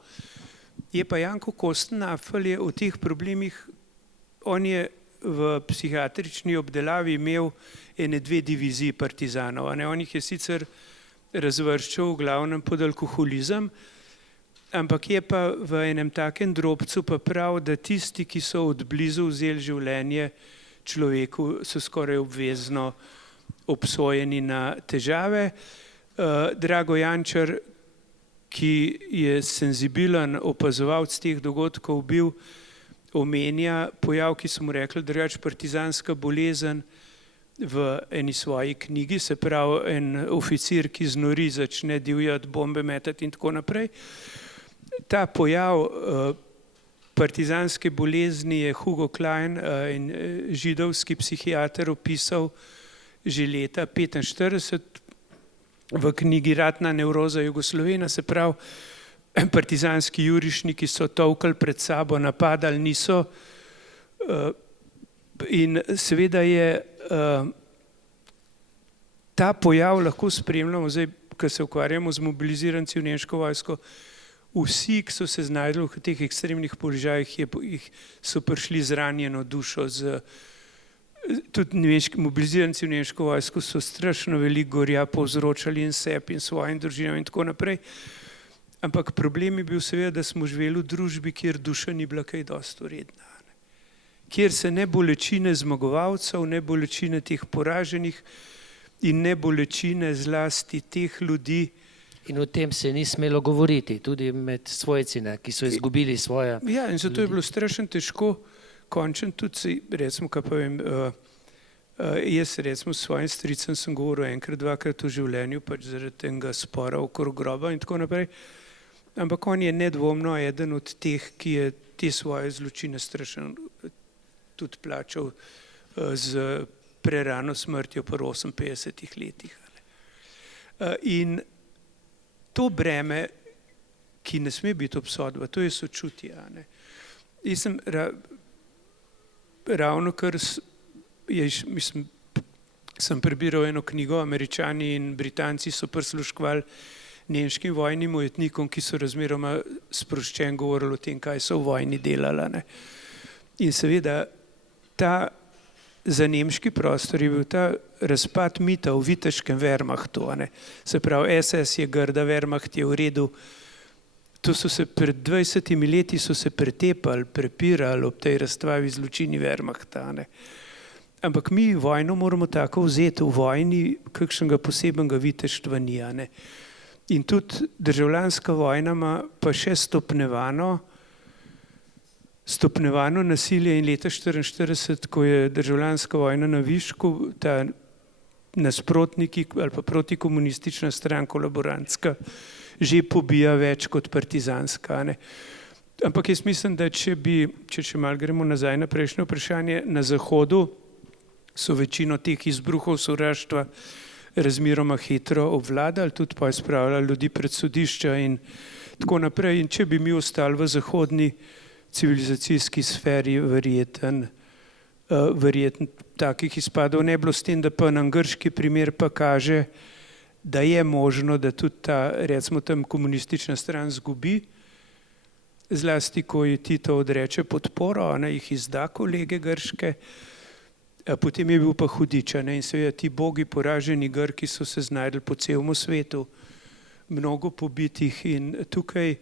Je pa Janko Kostenapfel o teh problemih, on je v psihiatrični obdelavi imel dve diviziji partizanov. On jih je sicer razvrščal v glavnem pod alkoholizem, ampak je pa v enem takem drobcu pa prav, da tisti, ki so od blizu vzeli življenje človeku, so skoraj obvezno obsojeni na težave. Drago Jančar, ki je senzibilen opazovalec teh dogodkov bil, omenja pojav, ki so mu rekli drugače partizanska bolezen v eni svoji knjigi, se pravi en oficir, ki znori, začne divjati, bombe metati in tako naprej. Ta pojav partizanske bolezni je Hugo Klein, in židovski psihiater, opisal že leta 1945 v knjigi Ratna nevroza Jugoslovena, se pravi, partizanski jurišniki so tolkli pred sabo, napadali niso, in seveda je ta pojav lahko spremljamo, zdaj, ko se ukvarjamo z mobiliziranci v nemško vojsko, vsi, ki so se znašli v teh ekstremnih položajih, so prišli z ranjeno dušo, tudi mobiliziranci v nemško vojsko so strašno veliko gorja povzročali in sebi in svojim družinam in tako naprej. Ampak problem je bil seveda, da smo živeli v družbi, kjer duša ni bila kaj dosti vredna. Kjer se ne bolečine zmagovalcev, ne bolečine teh poraženih in ne bolečine zlasti teh ljudi. In o tem se ni smelo govoriti, tudi med svojci, ki so izgubili svoje. Ja, in zato je bilo strašno težko končen tudi, recimo, kaj povem, jaz recimo s svojim stricem sem govoril enkrat, dvakrat v življenju, pač zaradi tega spora okrog groba in tako naprej. Ampak on je nedvomno eden od teh, ki je te svoje zločine strašno tudi plačal z prerano smrtjo po 58 letih. In to breme, ki ne sme biti obsodba, to je sočutje. Jaz sem ravno kar sem prebiral eno knjigo, Američani in Britanci so prisluškovali nemškim vojnim ujetnikom, ki so razmeroma sproščeno govorili o tem, kaj so v vojni delali. In seveda za nemški prostor je bil ta razpad mita o viteškem Wehrmachtu. Se pravi, SS je grda, Wehrmacht je v redu. To so se pred 20 leti so se pretepali, prepirali ob tej razstavi zločini Wehrmachta. Ampak mi vojno moramo tako vzeti, v vojni kakšnega posebnega viteštva ni. In tudi državljanska vojna ima pa še stopnevano nasilje in leta 1944, ko je državljanska vojna na višku, ta nasprotniki ali pa protikomunistična stran, kolaborantska, že pobija več kot partizanska. Ampak jaz mislim, da če malo gremo nazaj na prejšnje vprašanje, na Zahodu so večino teh izbruhov sovraštva razmeroma hitro obvladali, tudi pa spravljali ljudi pred sodišča in tako naprej. In če bi mi ostali v zahodni civilizacijski sferi, verjetno takih izpadov ne bilo, s tem, da pa nam grški primer pa kaže, da je možno, da tudi ta, recimo tam komunistična stran zgubi, zlasti ko ji Tito odreče podporo, jih izda kolege grške, potem je bil pa hudič. In seveda ti bogi poraženi Grki so se znašli po celem svetu, mnogo pobitih in tukaj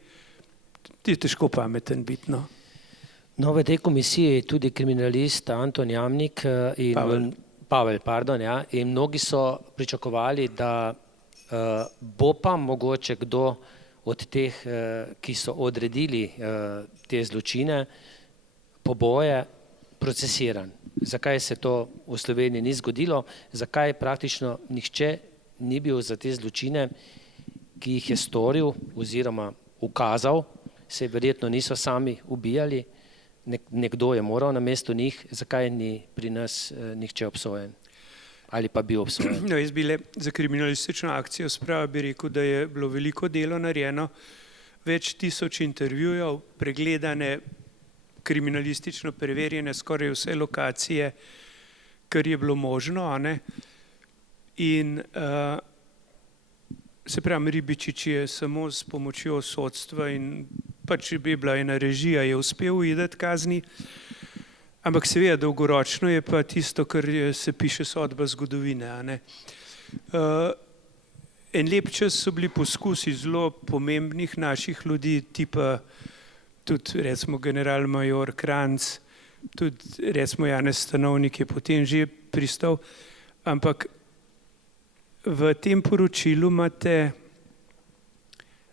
je težko pameten biti. No, v tej komisiji je tudi kriminalist Anton Jamnik in Pavel, in mnogi so pričakovali, da bo pa mogoče kdo od teh, ki so odredili te zločine, poboje, procesiran. Zakaj se to v Sloveniji ni zgodilo, zakaj praktično nihče ni bil za te zločine, ki jih je storil oziroma ukazal, se verjetno niso sami ubijali, nekdo je moral na mesto njih, zakaj ni pri nas nihče obsojen ali pa bil obsojen? No, jaz bi le za kriminalistično akcijo sprava bi rekel, da je bilo veliko delo narejeno, več tisoč intervjujev, pregledane, kriminalistično preverjene skoraj vse lokacije, kar je bilo možno. In se pravi, Ribičič je samo s pomočjo sodstva in pač bi bila ena režija, je uspel uideti kazni, ampak seveda dolgoročno je pa tisto, kar se piše sodba zgodovine. En lep čas so bili poskusi zelo pomembnih naših ljudi, tipa tudi recimo general-major Kranjc, tudi recimo Janez Stanovnik je potem že pristal, ampak v tem poročilu imate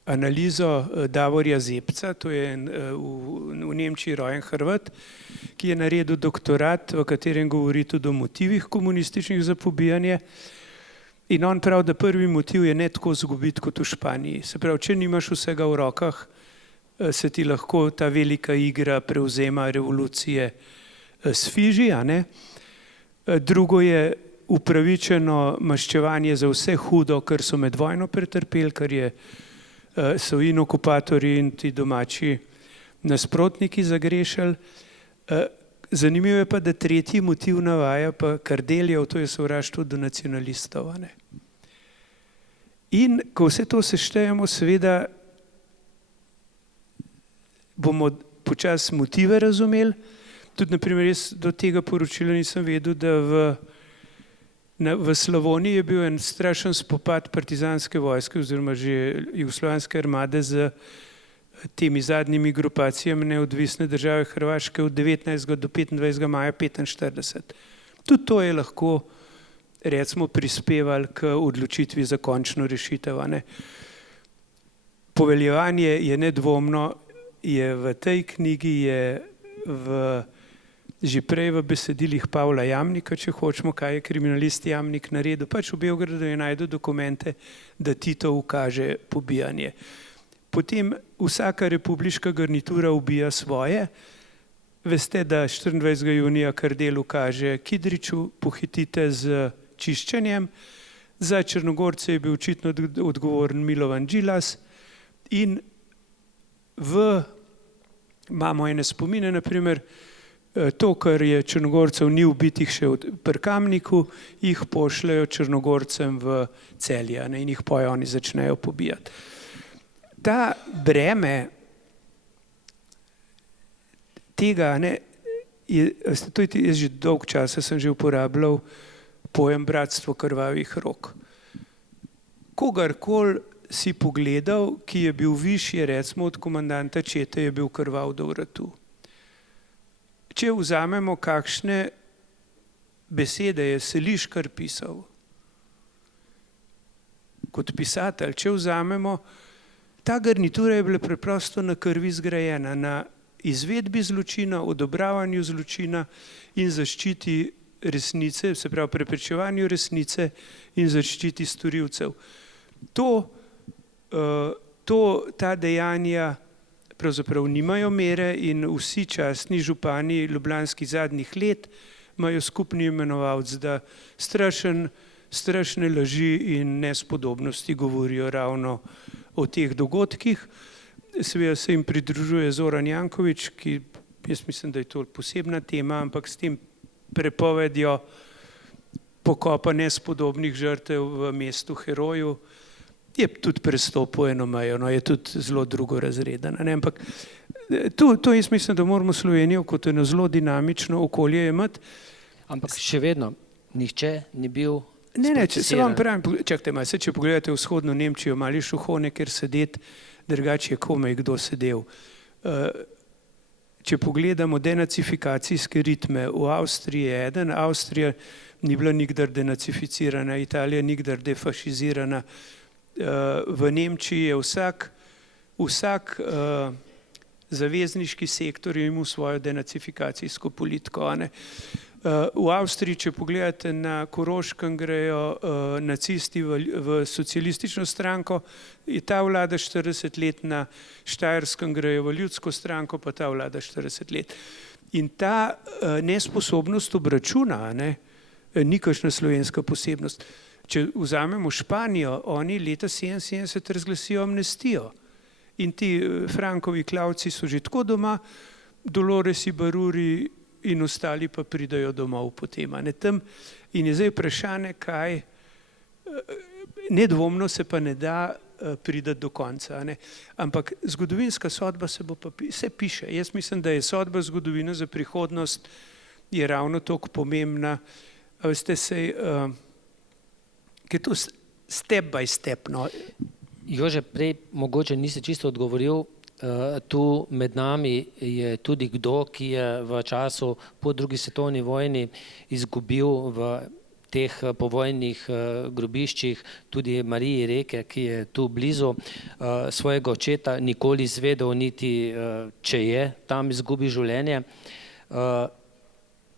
analizo Davorja Zepca, to je v Nemčiji rojen Hrvat, ki je naredil doktorat, v katerem govori tudi o motivih komunističnih za pobijanje. In on pravi, da prvi motiv je ne tako izgubiti kot v Španiji. Se pravi, če nimaš vsega v rokah, se ti lahko ta velika igra prevzema revolucije sfiži, a ne? Drugo je upravičeno maščevanje za vse hudo, kar so med vojno pretrpeli, kar so in okupatorji in ti domači nasprotniki zagrešili. Zanimivo je pa, da tretji motiv navaja pa Kardeljev, to je sovraštvo do nacionalistov. A ne? In ko vse to seštejemo, seveda bomo počasi motive razumeli. Tudi, naprimer, jaz do tega poročila nisem vedel, da v Slavoniji je bil en strašen spopad partizanske vojske oziroma že jugoslovanske armade z temi zadnjimi grupacijami neodvisne države Hrvaške od 19. do 25. maja 1945. Tudi to je lahko, recimo, prispevalo k odločitvi za končno rešitev. Ne? Poveljevanje je nedvomno, je v tej knjigi, je že prej v besedilih Pavla Jamnika, če hočemo, kaj je kriminalist Jamnik naredil. Pač v Beogradu je najdel dokumente, da Tito ukaže pobijanje. Potem vsaka republiška garnitura ubija svoje. Veste, da 24. junija Kardelj ukaže Kidriču, pohitite z čiščenjem. Za Črnogorce je bil očitno odgovoren Milovan Đilas in imamo ene spomine, naprimer, to, kar je Črnogorcev ni ubitih še pri Kamniku, jih pošljajo Črnogorcem v Celje in jih poje oni začnejo pobijati. Ta breme tega, jaz že dolg časa sem že uporabljal pojem bratstvo krvavih rok. Kogarkoli si pogledal, ki je bil višje, recimo od komandanta čete, je bil krvav do vratu. Če vzamemo, kakšne besede je Seliškar pisal kot pisatelj, če vzamemo, ta garnitura je bila preprosto na krvi zgrajena, na izvedbi zločina, odobravanju zločina in zaščiti resnice, se pravi preprečevanju resnice in zaščiti storilcev. Ta dejanja pravzaprav nimajo mere in vsi častni župani ljubljanskih zadnjih let imajo skupni imenovalec, da strašne laži in nespodobnosti govorijo ravno o teh dogodkih. Seveda se jim pridružuje Zoran Janković, ki jaz mislim, da je to posebna tema, ampak s tem prepovedjo pokopa nespodobnih žrtev v mestu heroju je tudi prestopil eno mejo, je tudi zelo drugorazreden. Ampak to jaz mislim, da moramo Slovenijo kot eno zelo dinamično okolje imeti. Ampak še vedno nihče ni bil se vam pravim, čakajte malo, če pogledate vzhodno Nemčijo, mali šuhone, kjer sedeti, drugače je komaj kdo sedel. Če pogledamo denacifikacijske ritme, v Avstriji je eden, Avstrija ni bila nikdar denacificirana, Italija nikdar defašizirana, v Nemčiji je vsak zavezniški sektor je imel svojo denacifikacijsko politiko. V Avstriji, če pogledate, na Koroškem grejo nacisti v socialistično stranko, je ta vlada 40 let, na Štajerskem grejo v ljudsko stranko, pa ta vlada 40 let. In ta nesposobnost obračuna ni kakšna slovenska posebnost. Če vzamemo Španijo, oni leta 1977 razglasijo amnestijo in ti Frankovi klavci so že tako doma, Dolores Ibarruri in ostali pa pridajo domov potem. In je zdaj vprašanje, kaj, nedvomno se pa ne da pridati do konca. Ampak zgodovinska sodba se piše. Jaz mislim, da je sodba zgodovine za prihodnost je ravno toliko pomembna. Veste, ker to step by step. Jože, prej mogoče nisi čisto odgovoril, tu med nami je tudi kdo, ki je v času po drugi svetovni vojni izgubil v teh povojnih grobiščih, tudi Mariji Reke, ki je tu blizu, svojega očeta nikoli izvedel, niti če je tam izgubi življenje.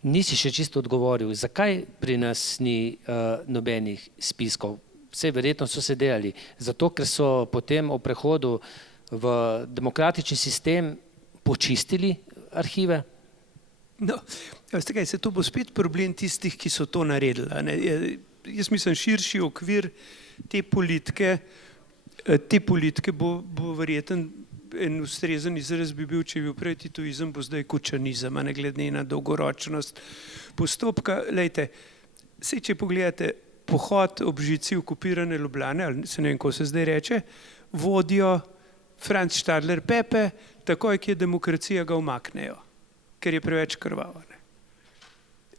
Nisi še čisto odgovoril, zakaj pri nas ni nobenih spiskov? Vse verjetno so se delali, zato ker so potem o prehodu v demokratični sistem počistili arhive? No, veste kaj, to bo spet problem tistih, ki so to naredili. Jaz mislim, širši okvir te politike bo verjeten en ustrezen izraz bi bil, če bi bil prej titoizem, bo zdaj kučanizem, ne glede na dolgoročnost postopka. Lejte, saj če pogledate pohod ob žici okupirane Ljubljane, ali se ne vem, ko se zdaj reče, vodijo Franc Stadler Pepe, takoj, ki je demokracija, ga umaknejo, ker je preveč krvava.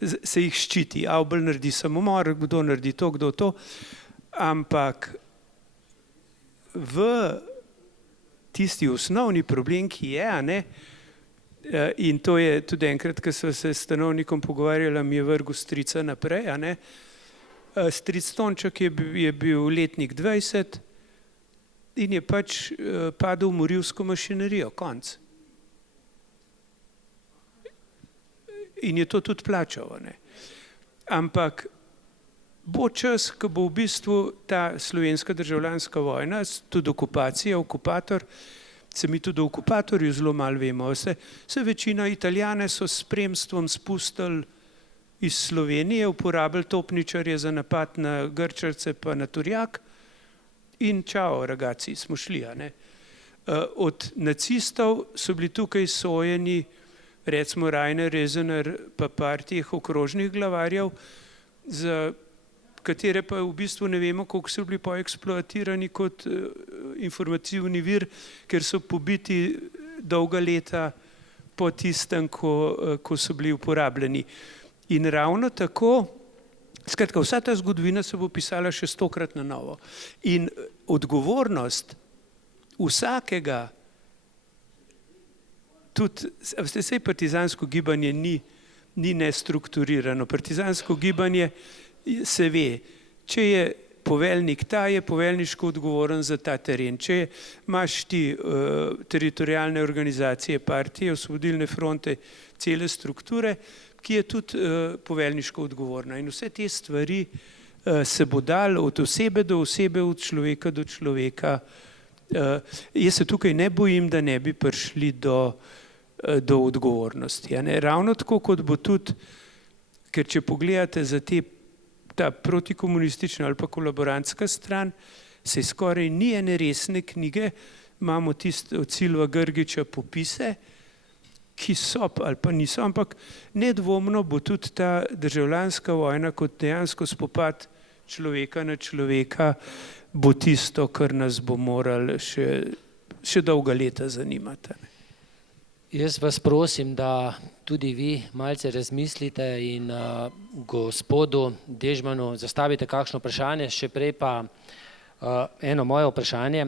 Se jih ščiti, Avbelj naredi samomor, kdo naredi to, kdo to, ampak v tisti osnovni problem, ki je, in to je tudi enkrat, ko so se s stanovnikom pogovarjali, mi je vrgel strica naprej, stric Tonček je bil letnik 20 in je pač padel v morilsko mašinerijo, konc. In je to tudi plačal, ampak bo čas, ko bo v bistvu ta slovenska državljanska vojna, tudi okupacija, okupator, se mi tudi o okupatorju zelo malo vemo, se večina Italijane so s spremstvom spustili iz Slovenije, uporabili topničarje za napad na Grčarce pa na Turjak in čao, ragazzi, smo šli. Od nacistov so bili tukaj sojeni, recimo Rainer Rezener pa par teh okrožnih glavarjev, za katere pa v bistvu ne vemo, koliko so bili poeksploatirani kot informativni vir, ker so pobiti dolga leta po tistem, ko so bili uporabljeni. In ravno tako, skratka, vsa ta zgodovina se bo pisala še 100-krat na novo. In odgovornost vsakega, tudi, vse partizansko gibanje ni nestrukturirano, partizansko gibanje se ve, če je poveljnik ta, je poveljniško odgovoren za ta teren. Če imaš ti teritorijalne organizacije, partije, osvobodilne fronte, cele strukture, ki je tudi poveljniško odgovorna. In vse te stvari se bo dal od osebe do osebe, od človeka do človeka. Jaz se tukaj ne bojim, da ne bi prišli do odgovornosti. Ravno tako, kot bo tudi, ker če pogledate za ta protikomunistična ali pa kolaborantska stran, se skoraj ni ene resne knjige, imamo tiste od Silva Grgiča popise, ki so ali pa niso, ampak nedvomno bo tudi ta državljanska vojna kot dejansko spopad človeka na človeka, bo tisto, kar nas bo moralo še dolga leta zanimati. Jaz vas prosim, da tudi vi malce razmislite in gospodu Dežmanu zastavite kakšno vprašanje, še prej pa eno moje vprašanje.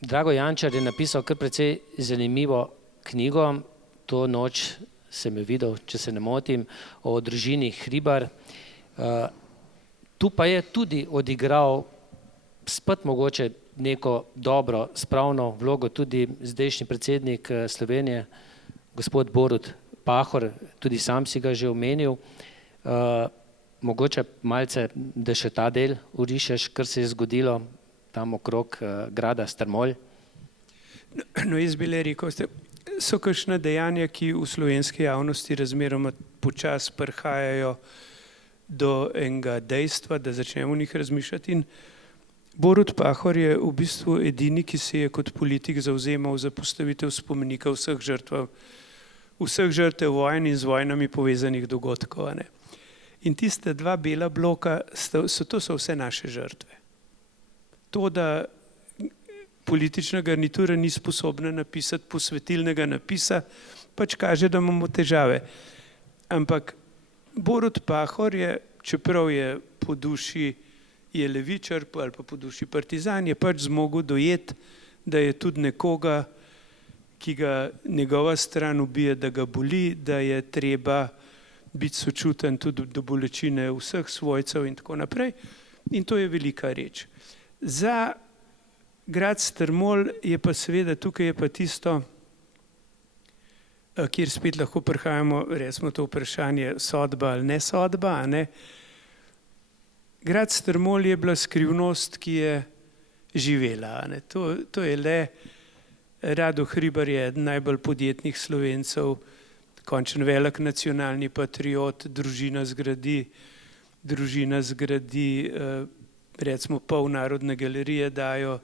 Drago Jančar je napisal kar precej zanimivo knjigo, to noč sem jo videl, če se ne motim, o družini Hribar. Tu pa je tudi odigral spet mogoče neko dobro, spravno vlogo tudi zdajšnji predsednik Slovenije, gospod Borut Pahor, tudi sam si ga že omenil. Mogoče malce, da še ta del orišeš, kar se je zgodilo tam okrog grada Strmol. No, jaz bi le rekel, so kakšna dejanja, ki v slovenski javnosti razmeroma počasi prihajajo do enega dejstva, da začnemo o njih razmišljati. In Borut Pahor je v bistvu edini, ki se je kot politik zavzemal za postavitev spomenika vseh žrtev vojn in z vojnami povezanih dogodkov. In tiste dva bela bloka, to so vse naše žrtve. To, da politična garnitura ni sposobna napisati posvetilnega napisa, pač kaže, da imamo težave. Ampak Borut Pahor je, čeprav je po duši je levičar ali pa po duši partizan, je pač zmogel dojeti, da je tudi nekoga, ki ga njegova stran ubije, da ga boli, da je treba biti sočuten tudi do bolečine vseh svojcev in tako naprej. In to je velika reč. Za grad Strmol je pa seveda, tukaj je pa tisto, kjer spet lahko prihajamo, recimo to vprašanje sodba ali ne sodba. Ne? Grad Strmol je bila skrivnost, ki je živela. Ne? To je le, Rado Hribar je eden najbolj podjetnih Slovencev, končen velik nacionalni patriot, družina zgradi, recimo pol Narodne galerije dajo,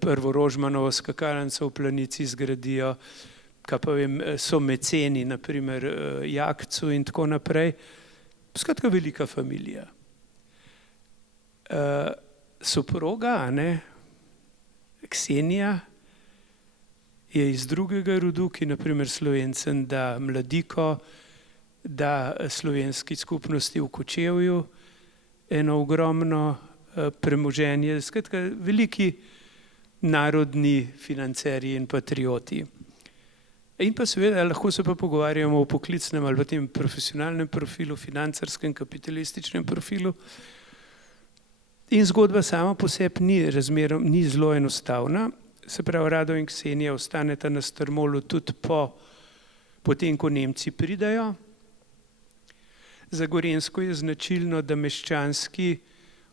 prvo Rožmanovo skakalnico v Planici zgradijo, kaj pa vem, so meceni, naprimer Jakcu in tako naprej. Skratka, velika familija. Soproga, ne, Ksenija, je iz drugega rodu, ki naprimer Slovencem da Mladiko, da slovenski skupnosti v Kočevju eno ogromno premoženje, skratka veliki narodni financerji in patrioti. In pa seveda lahko se pa pogovarjamo o poklicnem ali v tem profesionalnem profilu, financarskem, kapitalističnem profilu. In zgodba sama po sebi ni zelo enostavna. Se pravi, Rado in Ksenija ostaneta na Strmolu tudi potem, ko Nemci pridajo. Za Gorenjsko je značilno, da meščanski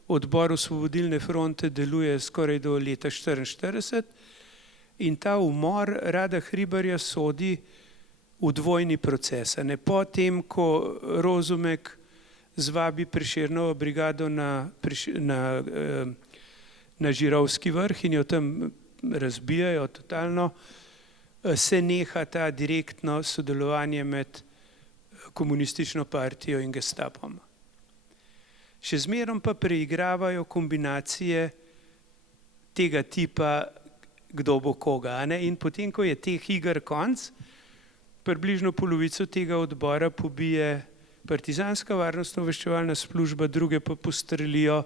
odbor Osvobodilne fronte deluje skoraj do leta 1944 in ta umor Rada Hribarja sodi v dvojni proces. Po tem, ko Rozumek zvabi Prešernovo brigado na Žirovski vrh in jo tam razbijajo totalno, se neha ta direktno sodelovanje med komunistično partijo in gestapom. Še zmerom pa preigravajo kombinacije tega tipa, kdo bo koga. Ne? In potem, ko je teh iger konc, približno polovico tega odbora pobije partizanska varnostno-obveščevalna služba, druge pa postrelijo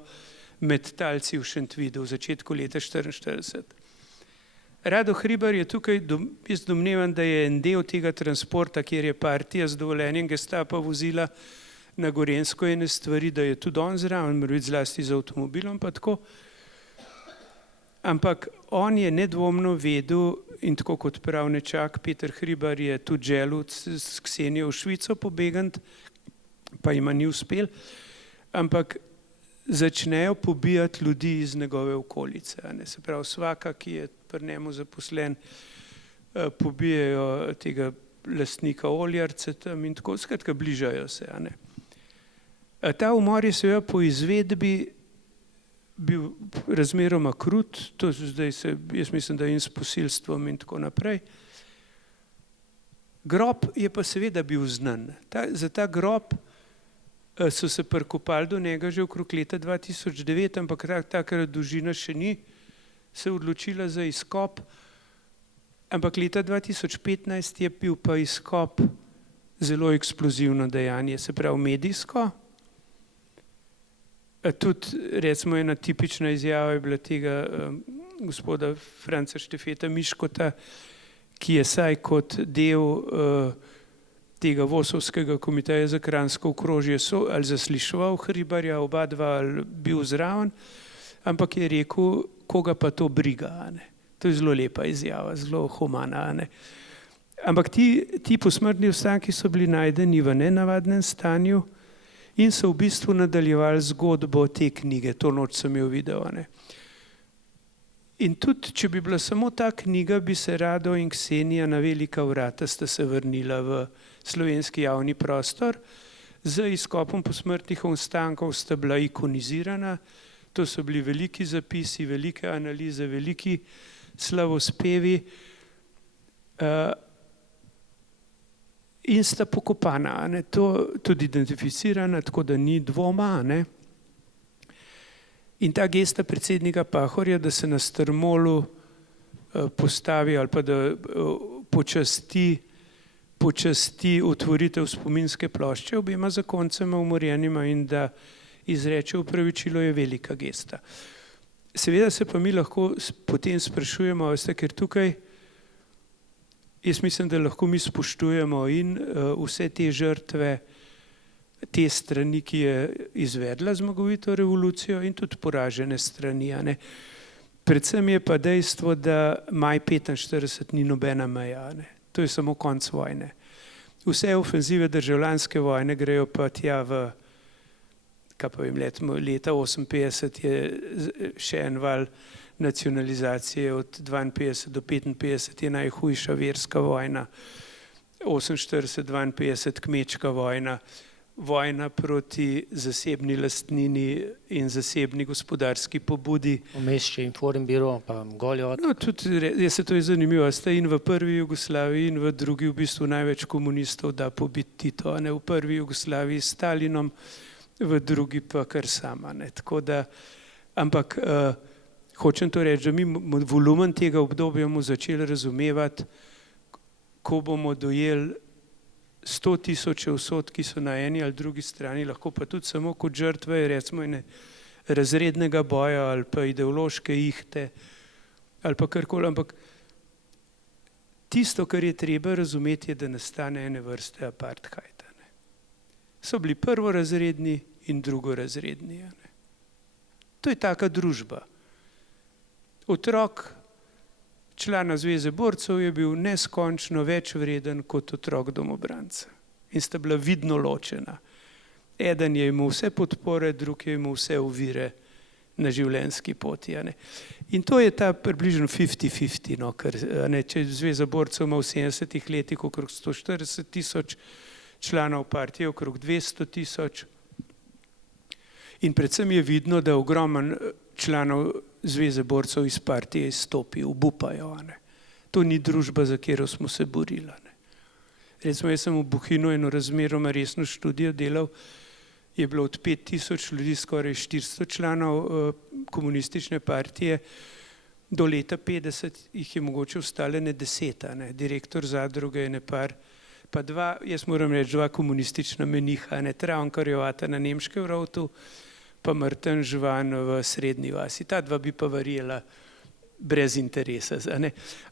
med talci v Šentvidu v začetku leta 1944. Rado Hribar je tukaj, jaz domnevam, da je en del tega transporta, kjer je partija z dovoljenjem gestapa vozila na Gorenjsko ene stvari, da je tudi on zraven, mora biti zlasti z avtomobilom pa tako. Ampak on je nedvomno vedel in tako kot prav nečak, Peter Hribar je tudi želel s Ksenijo v Švico pobegant, pa jima ni uspel, ampak začnejo pobijati ljudi iz njegove okolice. Se pravi, svaka, ki je pri njemu zaposlen, pobijajo tega lastnika oljarce tam in tako, skratka, bližajo se. Ta umor je seveda po izvedbi bil razmeroma krut, to zdaj jaz mislim, da in s posilstvom in tako naprej. Grob je pa seveda bil znan. Za ta grob so se prikopali do njega že okrog leta 2009, ampak takrat družina še ni se odločila za izkop, ampak leta 2015 je bil pa izkop zelo eksplozivno dejanje, se pravi medijsko. Tudi recimo ena tipična izjava je bila tega gospoda Franca Štefeta Miškota, ki je saj kot del tega Vosovskega komiteja za Kranjsko okrožje ali zasliševal Hribarja, oba dva ali bil zraven, ampak je rekel, koga pa to briga. To je zelo lepa izjava, zelo humana. Ampak ti posmrtni ostanki so bili najdeni v nenavadnem stanju in so v bistvu nadaljevali zgodbo te knjige, to noč sem jo videl. In tudi, če bi bila samo ta knjiga, bi se Rado in Ksenija na velika vrata sta se vrnila v slovenski javni prostor. Z izkopom posmrtnih ostankov sta bila ikonizirana, to so bili veliki zapisi, velike analize, veliki slavospevi in sta pokopana, to tudi identificirana, tako da ni dvoma. In ta gesta predsednika Pahorja, da se na Strmolu postavi ali pa da počasti otvoritev spominske plošče obema zakoncema umorjenima in da izreče opravičilo, je velika gesta. Seveda se pa mi lahko potem sprašujemo, ker tukaj Jaz mislim, da lahko mi spoštujemo in vse te žrtve, te strani, ki je izvedla zmagovito revolucijo in tudi poražene strani. A ne. Predvsem je pa dejstvo, da maj 45 ni nobena meja. Ne. To je samo konc vojne. Vse ofenzive državljanske vojne grejo pa tja v, kaj pa vem, leta 58 je še en val nacionalizacije, od 52 do 55 je najhujša verska vojna, 48, 52 kmečka vojna, vojna proti zasebni lastnini in zasebni gospodarski pobudi. Vmes še Informbiro, pa Goljot. No, tudi, se to je zanimivo, ste in v prvi Jugoslaviji in v drugi v bistvu največ komunistov da pobiti Tito, ne, v prvi Jugoslaviji s Stalinom, v drugi pa kar sama. Ne. Tako da, ampak hočem to reči, da mi volumen tega obdobja bomo začeli razumevati, ko bomo dojeli 100 000 usod, ki so na eni ali drugi strani, lahko pa tudi samo kot žrtve, recimo razrednega boja ali pa ideološke ihte ali pa karkoli, ampak tisto, kar je treba razumeti, je, da nastane ene vrste apartheid. So bili prvorazredni in drugorazredni. To je taka družba. Otrok člana Zveze borcev je bil neskončno več vreden kot otrok domobranca. In sta bila vidno ločena. Eden je imel vse podpore, drug je imel vse ovire na življenjski poti. In to je ta približno 50-50, no, ker če Zveza borcev ima v 70 letih okrog 140 000 članov partije, okrog 200 000. In predvsem je vidno, da ogromen članov Zveze borcev iz partije izstopi, obupajo. To ni družba, za katero smo se borili. Recimo, jaz sem v Bohinju eno razmeroma resno študijo delal, je bilo od 5000 ljudi skoraj 400 članov komunistične partije, do leta 50 jih je mogoče ostale ne 10. Direktor zadruge je ne par, pa dva, jaz moram reči, dva komunistična meniha, Traunkarjevata na Nemškem Rovtu, pa Martin Žvan v Srednji vasi. Ta dva bi pa verjela brez interesa.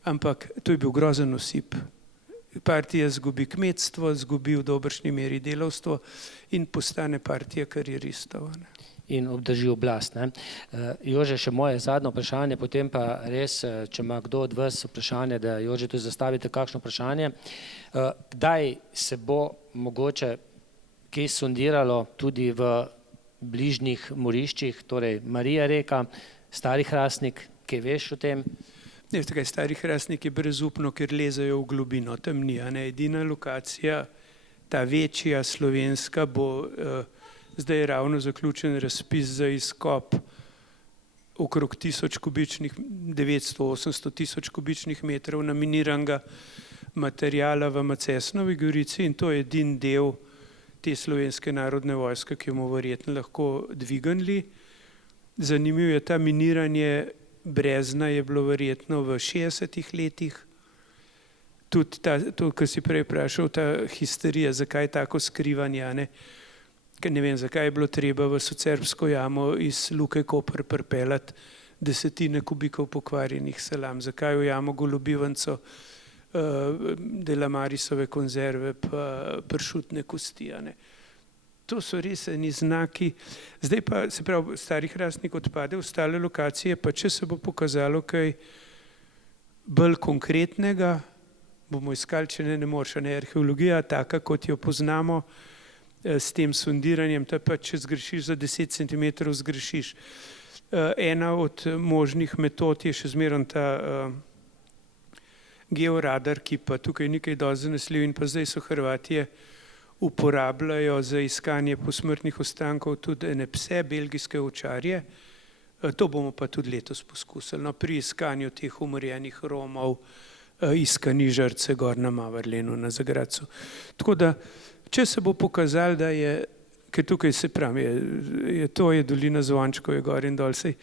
Ampak to je bil grozen osip. Partija zgubi kmetstvo, zgubi v dobršni meri delavstvo in postane partija karieristov. In obdrži oblast. Jože, še moje zadnje vprašanje, potem pa res, če ima kdo od vas vprašanje, da Jože tu zastavite kakšno vprašanje. Kdaj se bo mogoče kaj sondiralo tudi v bližnjih moriščih, torej Marija Reka, Stari Hrastnik, kaj veš o tem? Stari Hrastnik je brezupno, ker lezajo v globino, tam ni. Edina lokacija, ta večja slovenska, bo zdaj ravno zaključen razpis za izkop okrog 900-800 tisoč kubičnih metrov naminiranega materijala v Macesnovi Gorici in to je edin del te Slovenske narodne vojske, ki bomo verjetno lahko dvignili. Zanimivo je, ta miniranje Brezna je bilo verjetno v 60 letih. Tudi to, kar si prej vprašal, ta histerija, zakaj tako skrivanje, ne vem, zakaj je bilo treba v Socerbsko jamo iz Luke Koper pripeljati 10 kubikov pokvarjenih salam, zakaj v jamo Golubivanco Delamarisove konzerve pa pršutne kosti. To so res eni znaki. Zdaj pa, se pravi, Stari Hrastnik odpade, ostale lokacije, pa če se bo pokazalo kaj bolj konkretnega, bomo iskali, če ne moreš. Arheologija, taka kot jo poznamo, s tem sondiranjem, ta pa če zgrešiš za 10 cm, zgrešiš. Ena od možnih metod je še zmeraj ta georadar, ki pa tukaj nekaj dosti zanesljiv in pa zdaj so Hrvatije uporabljajo za iskanje posmrtnih ostankov tudi ene pse, belgijske ovčarje. To bomo pa tudi letos poskusili. No, pri iskanju teh umorjenih Romov, iskani žrtve gor na Mavrlenu, na Zagradcu. Tako da, če se bo pokazalo, da je, ker tukaj se pravi, to je dolina Zvončkov, je gor in dol, sej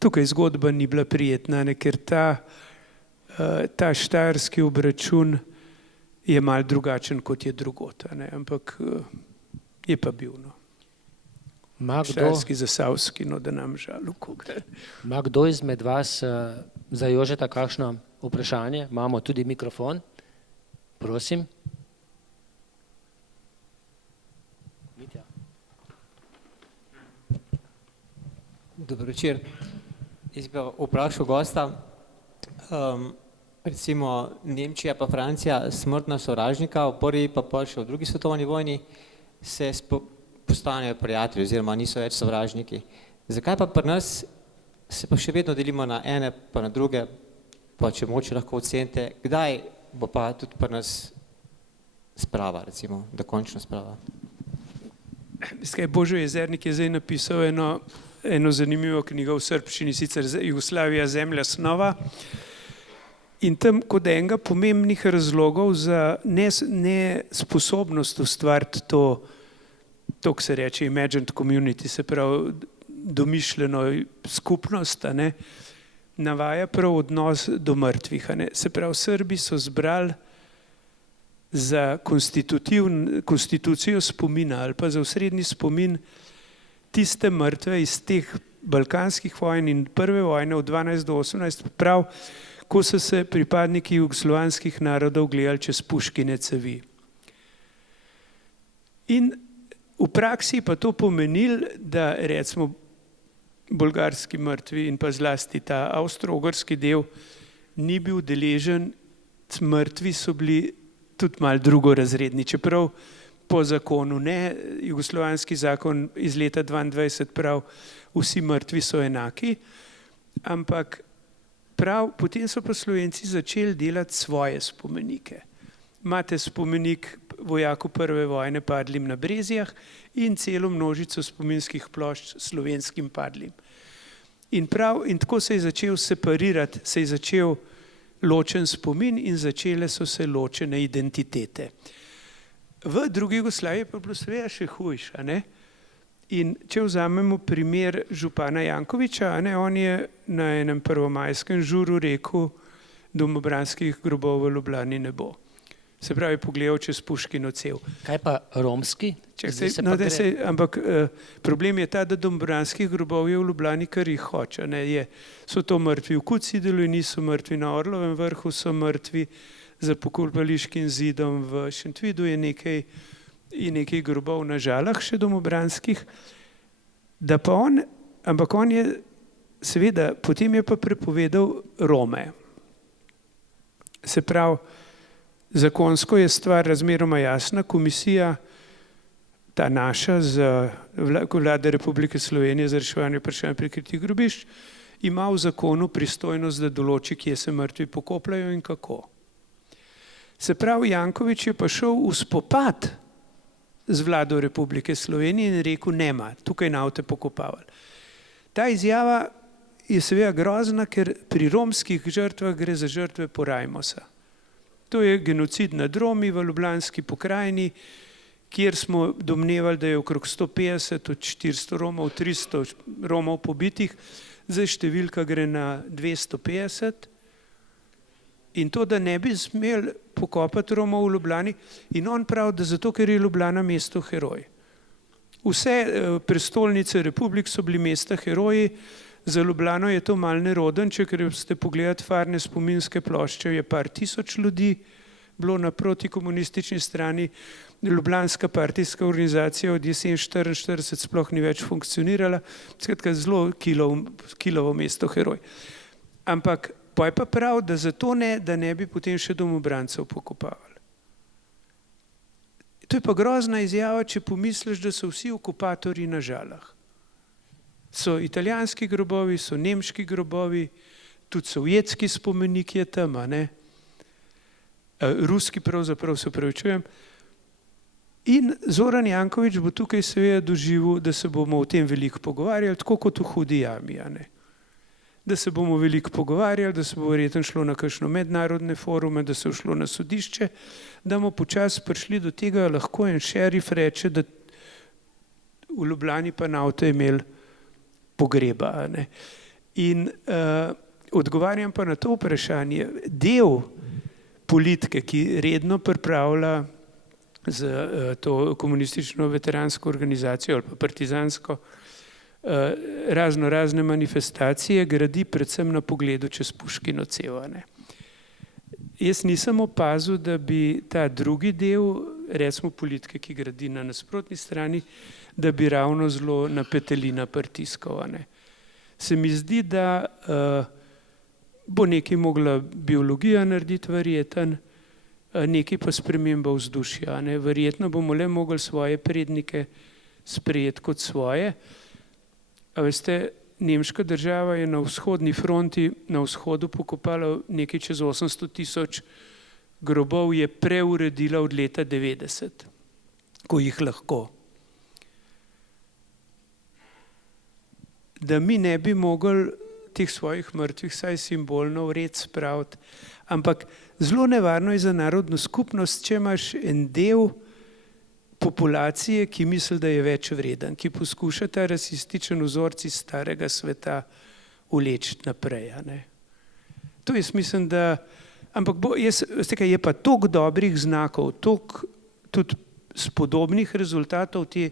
tukaj zgodba ni bila prijetna, ker ta štajerski obračun je malo drugačen, kot je drugot, ampak je pa bil. Štajerski, zasavski, no da nam žal. Ima kdo izmed vas za Jožeta kakšno vprašanje? Imamo tudi mikrofon. Prosim. Dobro večer. Jaz bi vprašal gosta, recimo Nemčija pa Francija, smrtna sovražnika, v prvi pa še v drugi svetovni vojni se postanejo prijatelji oziroma niso več sovražniki. Zakaj pa pri nas se pa še vedno delimo na ene pa na druge, pa če moče lahko ocenite, kdaj bo pa tudi pri nas sprava, recimo, dokončna sprava? Božo Jezernik je zdaj napisal eno zanimivo knjigo v srbščini, sicer Jugoslavija, zemlja snova. In tam kot enega pomembnih razlogov za nesposobnost ustvariti to, ko se reče imagined community, se pravi domišljeno skupnost, navaja prav odnos do mrtvih. Se pravi, Srbi so zbrali za konstitucijo spomina ali pa za osrednji spomin tiste mrtve iz teh balkanskih vojn in prve vojne od 12 do 18, prav, ko so se pripadniki jugoslovanskih narodov gledali čez puškine cevi. In v praksi pa to pomenilo, da recimo bolgarski mrtvi in pa zlasti ta avstro-ogrski del ni bil deležen, mrtvi so bili tudi malo drugorazredni, čeprav po zakonu ne, jugoslovanski zakon iz leta 22 prav, vsi mrtvi so enaki, ampak prav, potem so pa Slovenci začeli delati svoje spomenike. Imate spomenik vojaku prve vojne padlim na Brezjah in celo množico spominskih plošč slovenskim padlim. In tako se je začel separirati, se je začel ločen spomin in začele so se ločene identitete. V drugi Jugoslaviji pa je bilo seveda še hujša, ne? In če vzamemo primer župana Jankovića, on je na enem prvomajskem žuru rekel, domobranskih grobov v Ljubljani ne bo. Se pravi, pogledal čez Puškino cev. Kaj pa romski? Ampak problem je ta, da domobranskih grobov je v Ljubljani kar jih hoče. So to mrtvi v Kucidelu in niso mrtvi na Orlovem vrhu, so mrtvi za pokopališkim zidom v Šentvidu, je nekaj grobov na Žalah še domobranskih, ampak on je seveda, potem je pa prepovedal Rome. Se pravi, zakonsko je stvar razmeroma jasna, komisija, ta naša, Vlade Republike Slovenije za reševanje vprašanja prikritih grobišč, ima v zakonu pristojnost, da določi, kje se mrtvi pokopljajo in kako. Se pravi, Janković je pa šel v spopad z Vlado Republike Slovenije in rekel, nema, tukaj navte pokopavali. Ta izjava je seveda grozna, ker pri romskih žrtvah gre za žrtve Porajmosa. To je genocid nad Romi v Ljubljanski pokrajini, kjer smo domnevali, da je okrog 150 od 400 Romov, 300 Romov pobitih, zdaj številka gre na 250. In to, da ne bi smeli pokopati Romov v Ljubljani, in on pravi, da zato, ker je Ljubljana mesto heroj. Vse prestolnice republik so bili mesta heroji, za Ljubljano je to malo neroden, če ste pogledati farne spominske plošče, je par tisoč ljudi bilo na protikomunistični strani, Ljubljanska partijska organizacija od jesen 1944 sploh ni več funkcionirala, skratka zelo kilovo mesto heroj. Ampak pa je pa prav, da zato ne, da ne bi potem še domobrancev pokopavali. To je pa grozna izjava, če pomisliš, da so vsi okupatorji na Žalah. So italijanski grobovi, so nemški grobovi, tudi sovjetski spomenik je tam, ruski pravzaprav se opravičujem. In Zoran Janković bo tukaj seveda doživel, da se bomo o tem veliko pogovarjali, tako kot v Hudi jami, da se bomo veliko pogovarjali, da se bo verjetno šlo na kakšno mednarodne forume, da se bo šlo na sodišče, da bomo počasi prišli do tega, lahko en šerif reče, da v Ljubljani pa navte imeli pogreba. In odgovarjam pa na to vprašanje. Del politike, ki redno pripravlja z to komunistično veteransko organizacijo ali pa partizansko, razne manifestacije gradi predvsem na pogledu čez Puškino cevo. Jaz nisem opazil, da bi ta drugi del, recimo politike, ki gradi na nasprotni strani, da bi ravno zelo na petelina pritiskal. Se mi zdi, da bo nekaj mogla biologija narediti verjeten, nekaj pa sprememba vzdušja. Verjetno bomo le mogli svoje prednike sprejeti kot svoje. A veste, nemška država je na vzhodni fronti, na vzhodu pokopala nekaj čez 800 000 grobov, je preuredila od leta 90, ko jih lahko. Da mi ne bi mogli teh svojih mrtvih saj simbolno v red spraviti, ampak zelo nevarno je za narodno skupnost, če imaš en del populacije, ki misli, da je več vreden, ki poskuša ta rasističen vzorec iz starega sveta vleči naprej. To jaz mislim, da, ampak je pa toliko dobrih znakov, toliko tudi spodobnih rezultatov te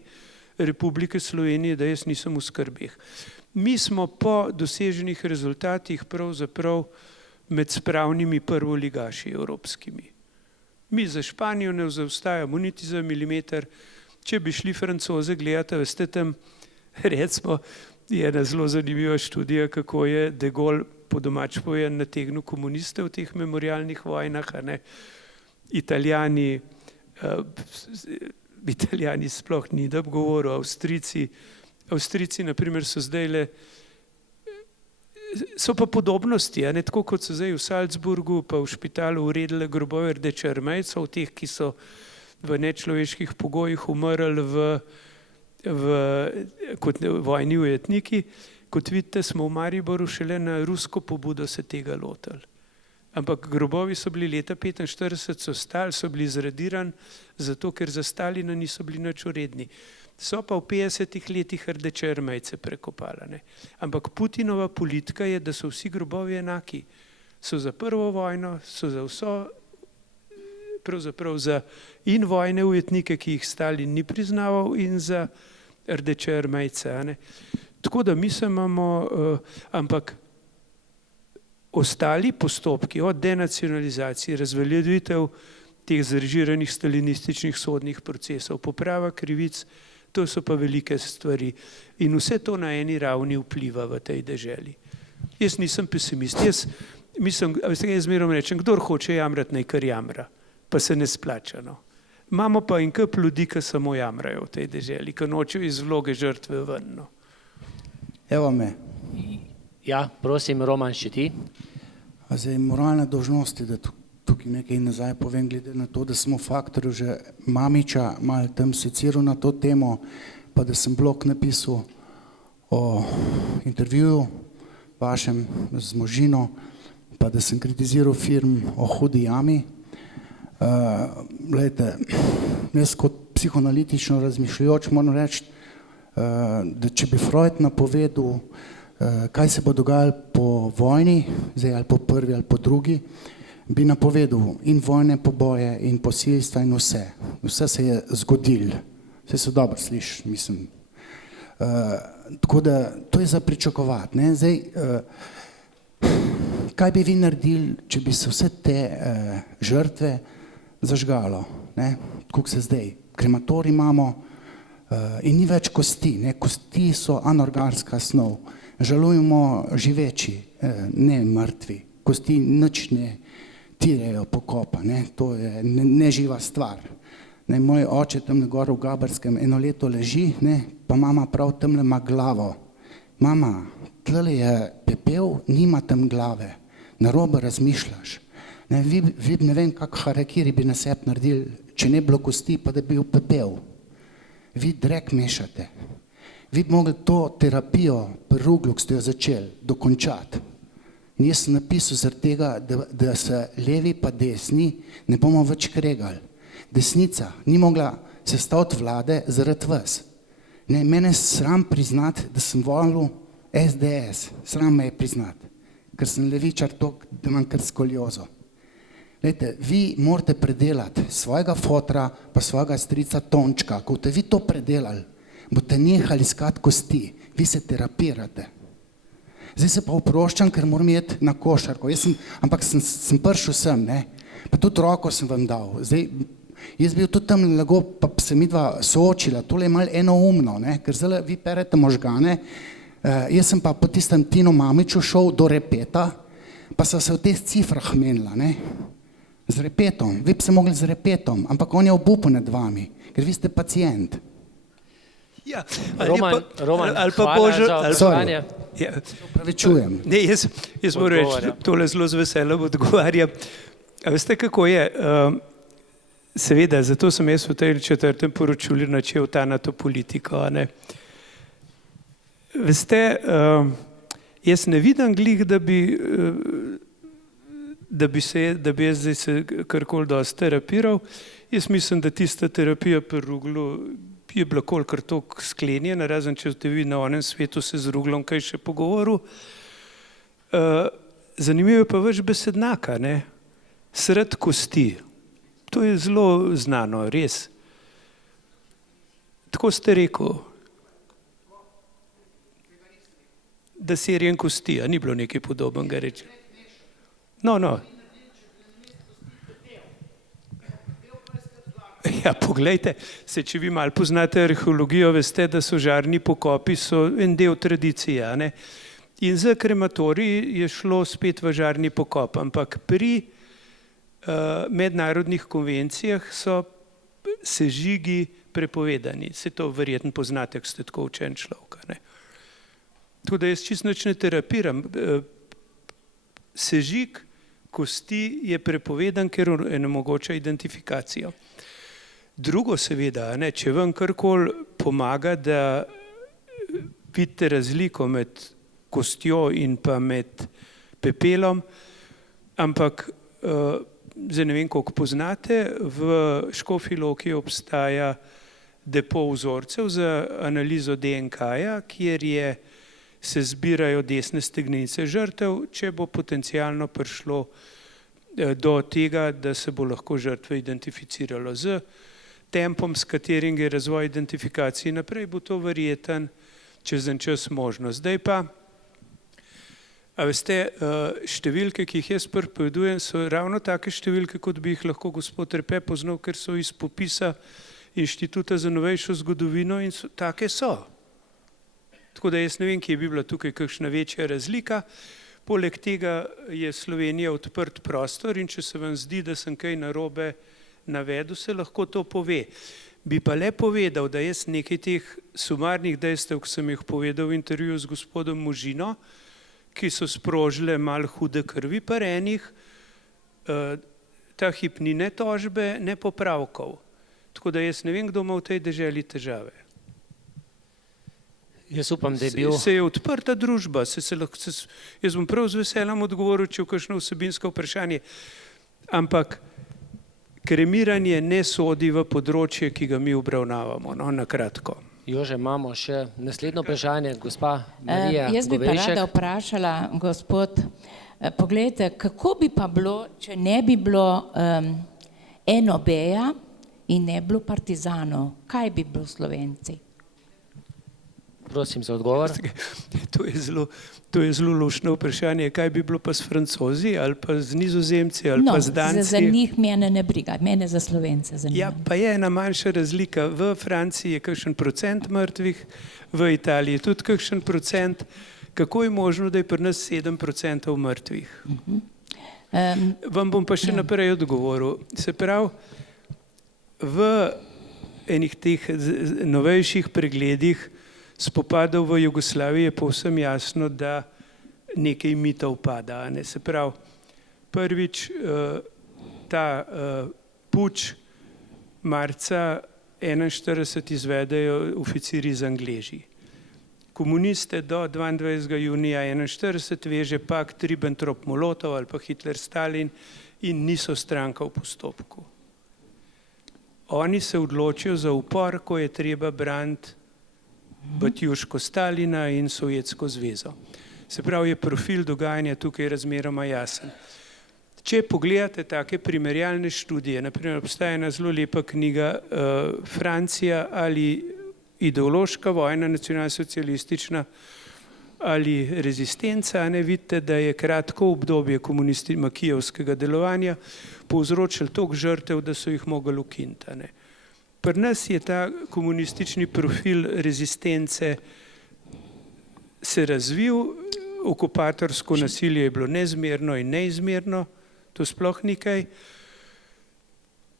Republike Slovenije, da jaz nisem v skrbeh. Mi smo po doseženih rezultatih pravzaprav med spravnimi prvoligaši evropskimi. Mi za Španijo ne zaostajamo niti za milimeter. Če bi šli Francoze gledati, veste, tam recimo je ena zelo zanimiva študija, kako je De Gaulle po domač povedano nategnil komuniste v teh memorialnih vojnah. Italijani sploh ni da govoril, Avstrijci naprimer so zdajle, so pa podobnosti, tako kot so zdaj v Salzburgu pa v špitalu uredile grobove rdečearmejcev, teh, ki so v nečloveških pogojih umrli kot vojni ujetniki. Kot vidite, smo v Mariboru šele na rusko pobudo se tega lotili. Ampak grobovi so bili leta 1945, so stali, so bili zradirani, zato ker za Stalina niso bili nič uredni. So pa v 50 letih rdečearmejce prekopali. Ampak Putinova politika je, da so vsi grobovi enaki. So za prvo vojno, so za vso, pravzaprav za in vojne ujetnike, ki jih Stalin ni priznaval, in za rdečearmejce. Tako da mi se imamo, ampak ostali postopki od denacionalizacije, razveljavitev teh zrežiranih stalinističnih sodnih procesov, poprava krivic, to so pa velike stvari. In vse to na eni ravni vpliva v tej deželi. Jaz nisem pesimist. Jaz zmerom rečem, kdor hoče jamrati, naj kar jamra, pa se ne splača. Imamo pa en kup ljudi, ki samo jamrajo v tej deželi, ki nočejo iz vloge žrtve ven. Evo me. Ja, prosim, Roman, še ti. Zdaj, moralna dolžnost je, da tukaj nekaj nazaj povem, glede na to, da smo faktorju že Mamiča malo tam seciral na to temo, pa da sem blog napisal o intervjuju vašem z Možino, pa da sem kritiziral film o Hudi jami. Glejte, jaz kot psihoanalitično razmišljajoč moram reči, da če bi Freud napovedal, kaj se bo dogajalo po vojni, zdaj ali po prvi ali po drugi, bi napovedal in vojne poboje in posilstva in vse. Vse se je zgodilo. Vse se dobro sliši, mislim. Tako da to je za pričakovati. Zdaj, kaj bi vi naredili, če bi se vse te žrtve zažgalo, tako se zdaj. Krematorij imamo in ni več kosti. Kosti so anorganska snov. Žalujemo živeči, ne mrtvi. Kosti nič ne tirejo pokopa, to je neživa stvar. Moj oče tamle gor v Gaberskem eno leto leži, pa mama prav tamle ima glavo. Mama, tlele je pepel, nima tam glave, narobe razmišljaš. Vi ne vem, kak harakiri bi na sebi naredili, če ne bilo kosti, pa da bi bil pepel. Vi drek mešate. Vi bi mogli to terapijo pri Ruglu, ki ste jo začeli, dokončati. In jaz sem napisal zaradi tega, da se levi pa desni ne bomo več kregali. Desnica ni mogla sestaviti vlade zaradi vas. Mene je sram priznati, da sem volil SDS. Sram me je priznati, ker sem levičar toliko, da imam kar skoliozo. Glejte, vi morate predelati svojega fotra pa svojega strica Tončka. Ko boste vi to predelali, boste nehali iskati kosti, vi se terapirate. Zdaj se pa oproščam, ker moram iti na košarko. Ampak sem prišel sem, ne? Pa tudi roko sem vam dal. Zdaj, jaz bil tudi tam lago, pa se midva soočila. Tole je malo enoumno, ne? Ker zdaj vi perete možgane. Jaz sem pa po tistem Tinu Mamiču šel do repeta, pa so se v teh cifrah menila, ne? Z repetom. Vi bi se mogli z repetom, ampak on je obupal nad vami, ker vi ste pacijent. Ja, Roman, ali pa hvala Božo, za ali vprašanje. Ja. Opravičujem. Ne, jaz moram reči, tole zelo z veseljem odgovarjam. A veste, kako je? Seveda, zato sem jaz v tej 4. poročilu načel ta na to politiko. Ne? Veste, jaz ne vidim glih, da bi jaz zdaj se karkoli dosti terapiral. Jaz mislim, da tista terapija pri Ruglu je bila kolikor toliko sklenjena, razen če ste vi na onem svetu se z Ruglom kaj še pogovoril. Zanimivo je pa vaš besednaka, ne? Sred kosti. To je zelo znano, res. Tako ste rekel. Da serjen kosti, a ni bilo nekaj podobnega reči. No. Ja, poglejte, če vi malo poznate arheologijo, veste, da so žarni pokopi so en del tradicije, ne? In za krematorij je šlo spet v žarni pokop, ampak pri mednarodnih konvencijah so sežigi prepovedani. Se to verjetno poznate, ko ste tako učen človek, ne? Tako da jaz čisto nič ne terapiram. Sežig kosti je prepovedan, ker onemogoča identifikacijo. Drugo seveda, ne, če vam karkoli pomaga, da vidite razliko med kostjo in pa med pepelom, ampak zdaj ne vem, koliko poznate, v Škofji Loki obstaja depo vzorcev za analizo DNK-ja, kjer se zbirajo desne stegnenice žrtev, če bo potencialno prišlo do tega, da se bo lahko žrtve identificiralo. Z tempom, s katerim je razvoj identifikacije naprej, bo to verjeten čez en čas možno. Zdaj pa, a veste, številke, ki jih jaz pripovedujem, so ravno take številke, kot bi jih lahko gospod Repe poznal, ker so iz popisa Inštituta za novejšo zgodovino in take so. Tako da jaz ne vem, kje bi bila tukaj kakšna večja razlika. Poleg tega je Slovenija odprt prostor in če se vam zdi, da sem kaj narobe navedel, se lahko to pove. Bi pa le povedal, da jaz nekaj teh sumarnih dejstev, ki sem jih povedal v intervjuju z gospodom Možino, ki so sprožile malo hude krvi pri enih, ta hip ni ne tožbe, ne popravkov. Tako da jaz ne vem, kdo ima v tej deželi težave. Jaz upam, da je bil... Se je odprta družba, jaz bom prav z veseljem odgovoril, če v kakšno vsebinsko vprašanje, ampak kremiranje ne sodi v področje, ki ga mi obravnavamo, no, na kratko. Jože, imamo še naslednjo vprašanje, gospa Marija Govejšek. Jaz bi pa rada vprašala, gospod, poglejte, kako bi pa bilo, če ne bi bilo NOB-ja in ne bilo partizanov, kaj bi bilo Slovenci? Prosim za odgovor. To je zelo luštno vprašanje, kaj bi bilo pa s Francozi ali pa z Nizozemci ali pa z Danci. Za njih mene ne briga, mene za Slovence zanima. Ja, pa je ena manjša razlika. V Franciji je kakšen procent mrtvih, v Italiji tudi kakšen procent. Kako je možno, da je pri nas 7% mrtvih? Vam bom pa še naprej odgovoril. Se pravi, v enih teh novejših pregledih spopadov v Jugoslaviji je povsem jasno, da nekaj mitov pada. Se pravi, prvič ta puč marca 1941 izvedejo oficiri z Angleži. Komuniste do 22. junija 1941 veže pakt Ribbentrop-Molotov ali pa Hitler-Stalin in niso stranka v postopku. Oni se odločijo za upor, ko je treba braniti Batjuško Stalina in Sovjetsko zvezo. Se pravi, je profil dogajanja tukaj razmeroma jasen. Če pogledate take primerjalne študije, naprimer obstaja ena zelo lepa knjiga Francija ali ideološka vojna nacionalsocialistična ali rezistenca, ne vidite, da je kratko obdobje makijevskega delovanja povzročilo toliko žrtev, da so jih mogli ukiniti. Pri nas je ta komunistični profil rezistence se razvil, okupatorsko nasilje je bilo nezmerno in neizmerno, to sploh nekaj,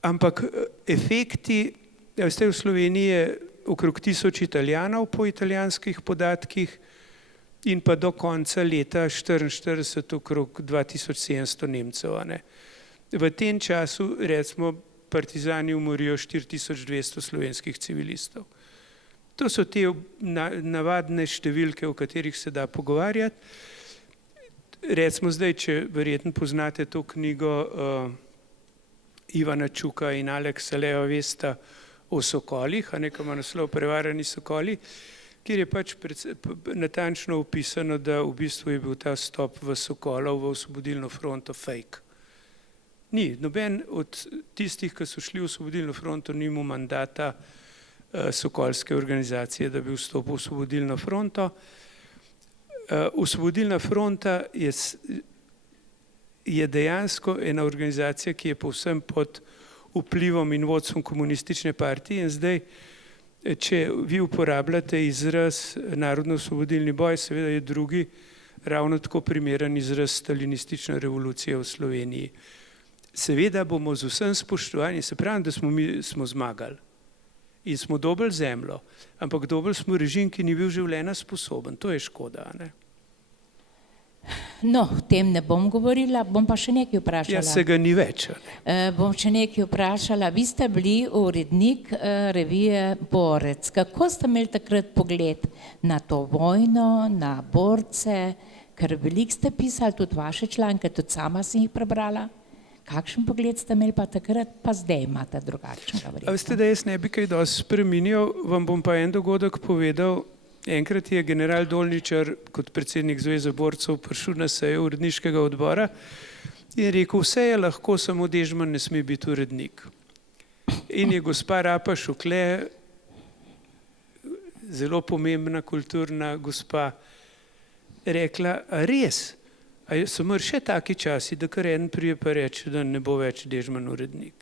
ampak efekti, veste, v Sloveniji je okrog 1000 Italijanov po italijanskih podatkih in pa do konca leta 1944 okrog 2700 Nemcev. V tem času, recimo, partizani umorijo 4200 slovenskih civilistov. To so te navadne številke, o katerih se da pogovarjati. Recimo zdaj, če verjetno poznate to knjigo Ivana Čuka in Aleksa Lea Vesta o sokolih, ki ima naslov Prevarani sokoli, kjer je pač natančno opisano, da v bistvu je bil ta stop v Sokolov v Osvobodilno fronto fake. Ni, noben od tistih, ki so šli v Osvobodilno fronto, ni imel mandata sokolske organizacije, da bi vstopil v Osvobodilno fronto. Osvobodilna fronta je dejansko ena organizacija, ki je povsem pod vplivom in vodstvom komunistične partije in zdaj, če vi uporabljate izraz narodno-osvobodilni boj, seveda je drugi ravno tako primeren izraz stalinistična revolucija v Sloveniji. Seveda bomo z vsem spoštovanjem, se pravi, da smo zmagali in smo dobili zemljo, ampak dobili smo režim, ki ni bil življenja sposoben. To je škoda, ne? No, o tem ne bom govorila, bom pa še nekaj vprašala. Ja, se ga ni več. Bom še nekaj vprašala. Vi ste bili urednik revije Borec. Kako ste imeli takrat pogled na to vojno, na borce, ker veliko ste pisali, tudi vaše članke, tudi sama sem jih prebrala. Kakšen pogled ste imeli pa takrat, pa zdaj imate drugačnega verjetno? A veste, da jaz ne bi kaj dosti spreminjal, vam bom pa en dogodek povedal. Enkrat je general Dolničar kot predsednik Zveze borcev prišel na sejo uredniškega odbora in rekel, vse je lahko, samo Dežman ne sme biti urednik. In je gospa Rapa Šukle, zelo pomembna kulturna gospa, rekla, a res? A so mar še taki časi, da kar en prije pa reče, da ne bo več Dežman urednik.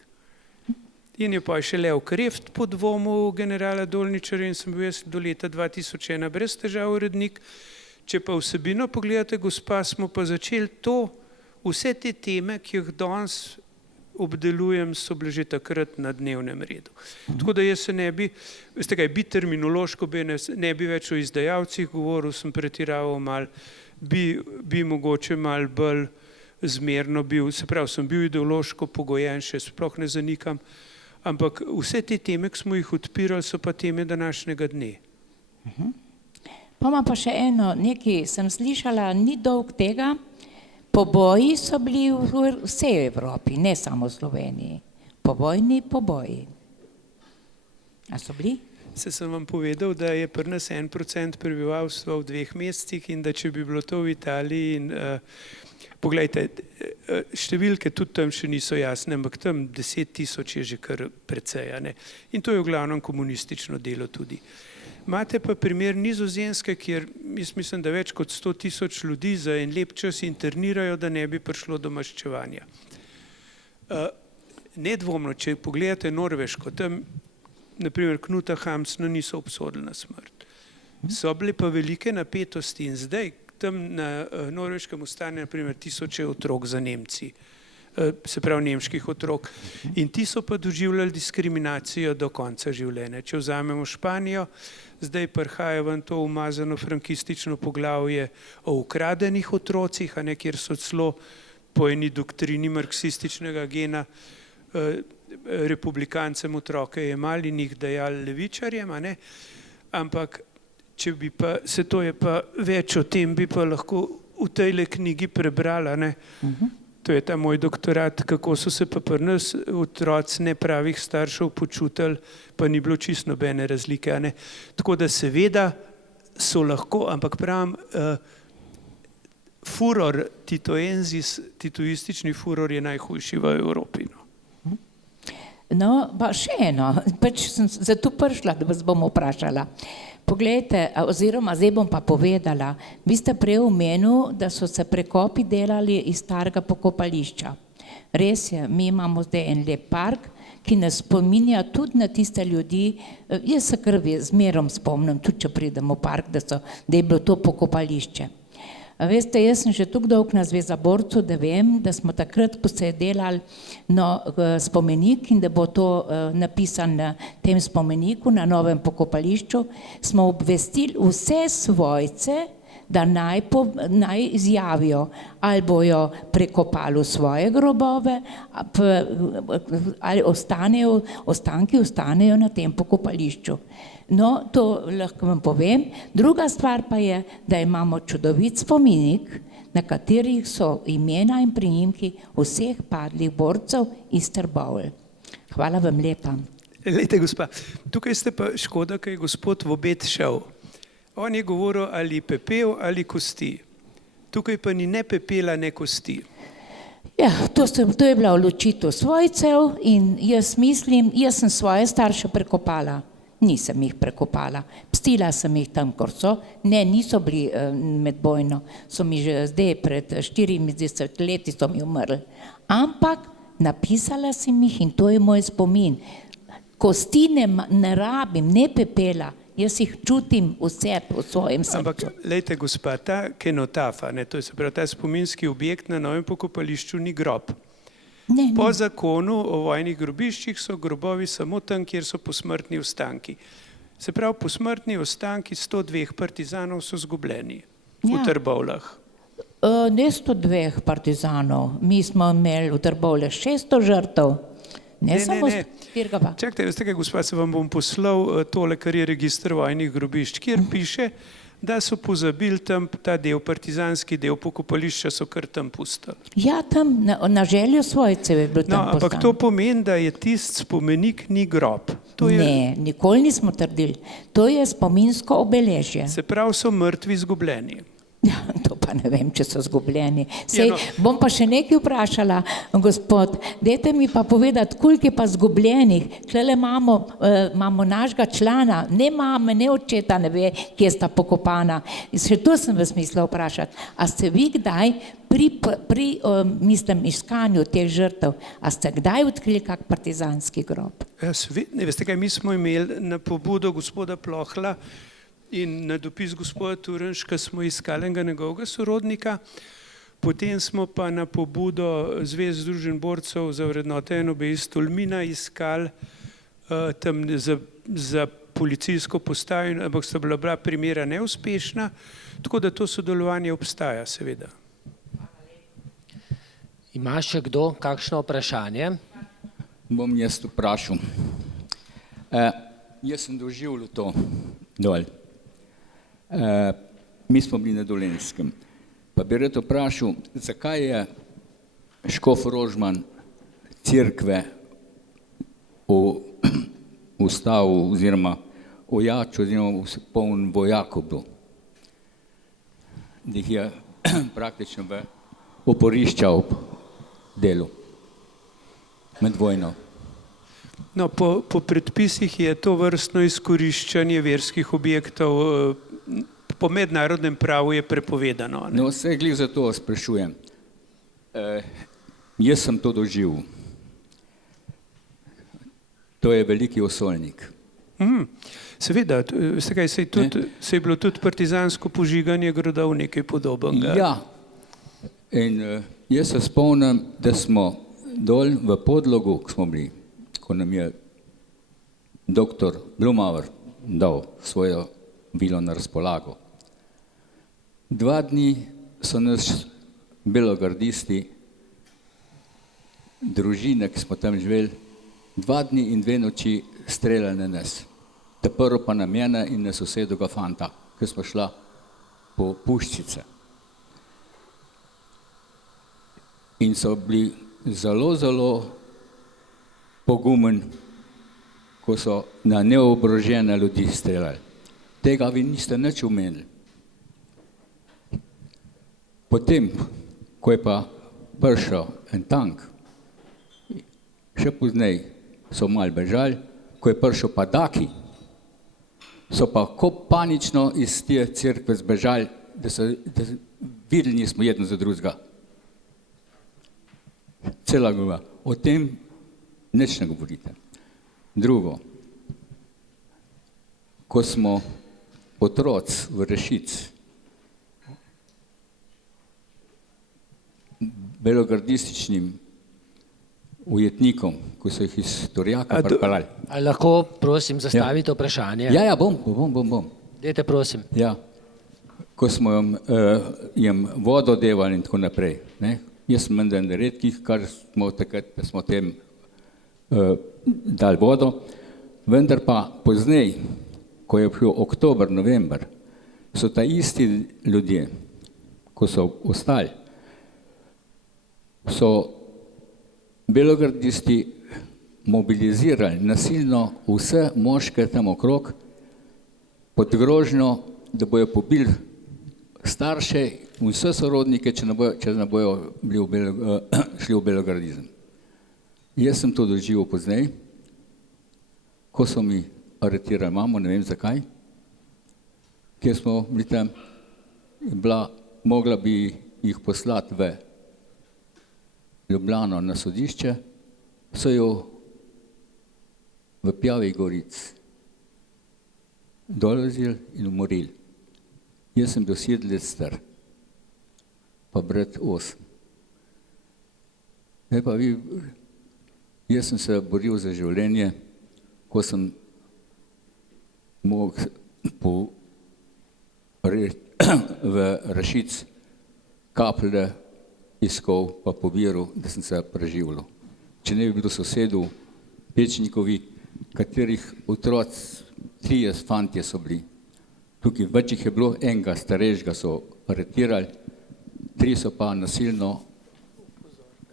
In je pa še Lev Kreft podvomil generala Dolničarja in sem bil jaz do leta 2001 brez težav urednik. Če pa vsebino pogledate, gospa, smo pa začeli to, vse te teme, ki jih danes obdelujem, so bile že takrat na dnevnem redu. Tako da jaz se ne bi, veste kaj, bi terminološko, ne bi več o izdajalcih govoril, sem pretiraval malo, bi mogoče malo bolj zmerno bil, se pravi, sem bil ideološko pogojen, še sploh ne zanikam, ampak vse te teme, ki smo jih odpirali, so pa teme današnjega dne. Pa ima pa še eno, nekaj sem slišala, ni dolg tega, poboji so bili v vsej Evropi, ne samo v Sloveniji. Povojni poboji. A so bili? Se sem vam povedal, da je pri nas 1% prebivalstva v 2 mesecih in da če bi bilo to v Italiji in poglejte, številke tudi tam še niso jasne, ampak tam 10 000 je že kar precej, ne? In to je v glavnem komunistično delo tudi. Imate pa primer Nizozemske, kjer mislim, da več kot 100 000 ljudi za en lep čas internirajo, da ne bi prišlo do maščevanja. Nedvomno, če pogledate Norveško, tam naprimer Knuta Hamsuna niso obsodili na smrt. So bile pa velike napetosti in zdaj tam na Norveškem ostane naprimer 1000 otrok za Nemci, se pravi nemških otrok. In ti so pa doživljali diskriminacijo do konca življenja. Če vzamemo Španijo, zdaj prihaja ven to umazano frankistično poglavje o ukradenih otrocih, kjer so celo po eni doktrini marksističnega gena republikancem otroke jemali in jih dajali levičarjem, ampak če bi pa, se to je pa več o tem, bi pa lahko v tejle knjigi prebrala, to je ta moj doktorat, kako so se pa pri nas otroci nepravih staršev počutili, pa ni bilo čisto nobene razlike, Tako da seveda so lahko, ampak pravim, furor titoensis, titoistični furor je najhujši v Evropi. No. No, pa še eno, pač sem zato prišla, da vas bom vprašala. Poglejte, oziroma zdaj bom pa povedala, vi ste prej omenil, da so se prekopi delali iz starega pokopališča. Res je, mi imamo zdaj en lep park, ki nas spominja tudi na tiste ljudi, jaz se kar zmerom spomnim, tudi če pridem v park, da je bilo to pokopališče. Veste, jaz sem že tako dolg na Zvezaborcu, da vem, da smo takrat, ko se je delal spomenik in da bo to napisan na tem spomeniku, na novem pokopališču, smo obvestili vse svojce, da naj izjavijo, ali bojo prekopali v svoje grobove, ali ostanki ostanejo na tem pokopališču. No, to lahko vam povem. Druga stvar pa je, da imamo čudovit spomenik, na katerih so imena in priimki vseh padlih borcev iz Trbovelj. Hvala vam lepa. Lejte, gospa, tukaj ste pa škoda, kaj je gospod v obed šel. On je govoril ali pepel ali kosti. Tukaj pa ni ne pepela, ne kosti. Ja, to je bila odločitev svojcev in jaz mislim, jaz sem svoje starše prekopala. Nisem jih prekopala. Pustila sem jih tam, kor so. Ne, niso bili medbojno. So mi že zdaj pred 40 leti so mi umrli. Ampak napisala sem jih in to je moj spomin. Kosti ne rabim, ne pepela. Jaz jih čutim vse v svojem srcu. Ampak, lejte, gospa, ta kenotafa, to je se pravi, ta spominski objekt na novem pokopališču ni grob. Ne, Po zakonu o vojnih grobiščih so grobovi samo tam, kjer so posmrtni ostanki. Se pravi, posmrtni ostanki 102 partizanov so zgubljeni v Trbovljah. Ne 102 partizanov, mi smo imeli v Trbovljah 600 žrtev. Ne. Čakajte, veste kaj, gospa, se vam bom poslal tole, kar je register vojnih grobišč, kjer piše, da so pozabili tam ta del, partizanski del pokopališča so kar tam pustili. Ja, tam na željo svojcev je bilo tam ampak to pomeni, da je tisti spomenik ni grob. Ne, nikoli nismo trdili. To je spominsko obeležje. Se pravi, so mrtvi zgubljeni. Ja, to pa ne vem, če so zgubljeni. Bom pa še nekaj vprašala, gospod, dajte mi pa povedati, koliko je pa zgubljenih. Tlele imamo našega člana, ne mame, ne očeta, ne ve, kje sta pokopana. Še to sem vas mislila vprašati. A ste vi kdaj pri iskanju teh žrtev, a ste kdaj odkrili kak partizanski grob? Veste kaj, mi smo imeli na pobudo gospoda Plohla in na dopis gospoda Turnška smo iskali enega njegovega sorodnika, potem smo pa na pobudo Zveze združenj borcev za vrednote NOB iz Tolmina iskali tam za policijsko postajo, ampak sta bila primera neuspešna, tako da to sodelovanje obstaja, seveda. Ima še kdo kakšno vprašanje? Bom jaz vprašal. Jaz sem doživljal to dol. Mi smo bili na Dolenjskem. Pa bi rad vprašal, zakaj je škof Rožman cerkve ustavil oziroma ojačil oziroma poln vojakov bil, da jih je praktično v oporišča ob delu med vojno. No, po predpisih je to vrstno izkoriščanje verskih objektov po mednarodnem pravu je prepovedano. No, vse glih za to sprašujem. Jaz sem to doživel. To je veliki osolnik. Seveda, veste kaj, se je bilo tudi partizansko požiganje gradov nekaj podobnega. Ja, in jaz se spomnim, da smo dol v Podlogu, ko smo bili, ko nam je doktor Blumauer dal svojo vilo na razpolago. 2 dni so nas belogardisti, družine, ki smo tam živeli, 2 dni in 2 noči streljali na nas. Prvo pa na mene in na sosedovega fanta, ki smo šla po puščice. In so bili zelo, zelo pogumen, ko so na neoborožene ljudi streljali. Tega vi niste nič omenili. Potem, ko je pa prišel en tank, še pozneje so malo bežali, ko je prišel pa Daki, so pa ko panično iz te cerkve zbežali, da videli nismo jedno za drugega. Cela govora. O tem nič ne govorite. Drugo, ko smo otroci v Rešici, belogardističnim ujetnikom, ko so jih iz Turjaka pripeljali. Ali lahko, prosim, zastavite vprašanje? Ja, bom. Dajte, prosim. Ja, ko smo jim vodo devali in tako naprej. Ne? Jaz sem menda en redkih, kar smo takrat, da smo tem dali vodo, vendar pa poznej, ko je bil oktober, november, so ta isti ljudje, ko so ostali, so belogardisti mobilizirali nasilno vse moške tam okrog pod grožnjo, da bojo pobili starše in vse sorodnike, če ne bojo šli v belogardizem. Jaz sem to doživel poznej, ko so mi aretirali mamo, ne vem zakaj, kjer smo bili tam, mogla bi jih poslati v Ljubljano na sodišče, so jo v Pjavi Gorici dolazili in umorili. Jaz sem bil 7 let star, pa brat 8. Jaz sem se boril za življenje, ko sem mogel v Rešici kaplje iskal pa pobiral, da sem se preživljal. Če ne bi bilo sosedov, Pečnikovi, katerih otroci, 3 fantje so bili. Tukaj več jih je bilo, enega starejšega so aretirali, 3 so pa nasilno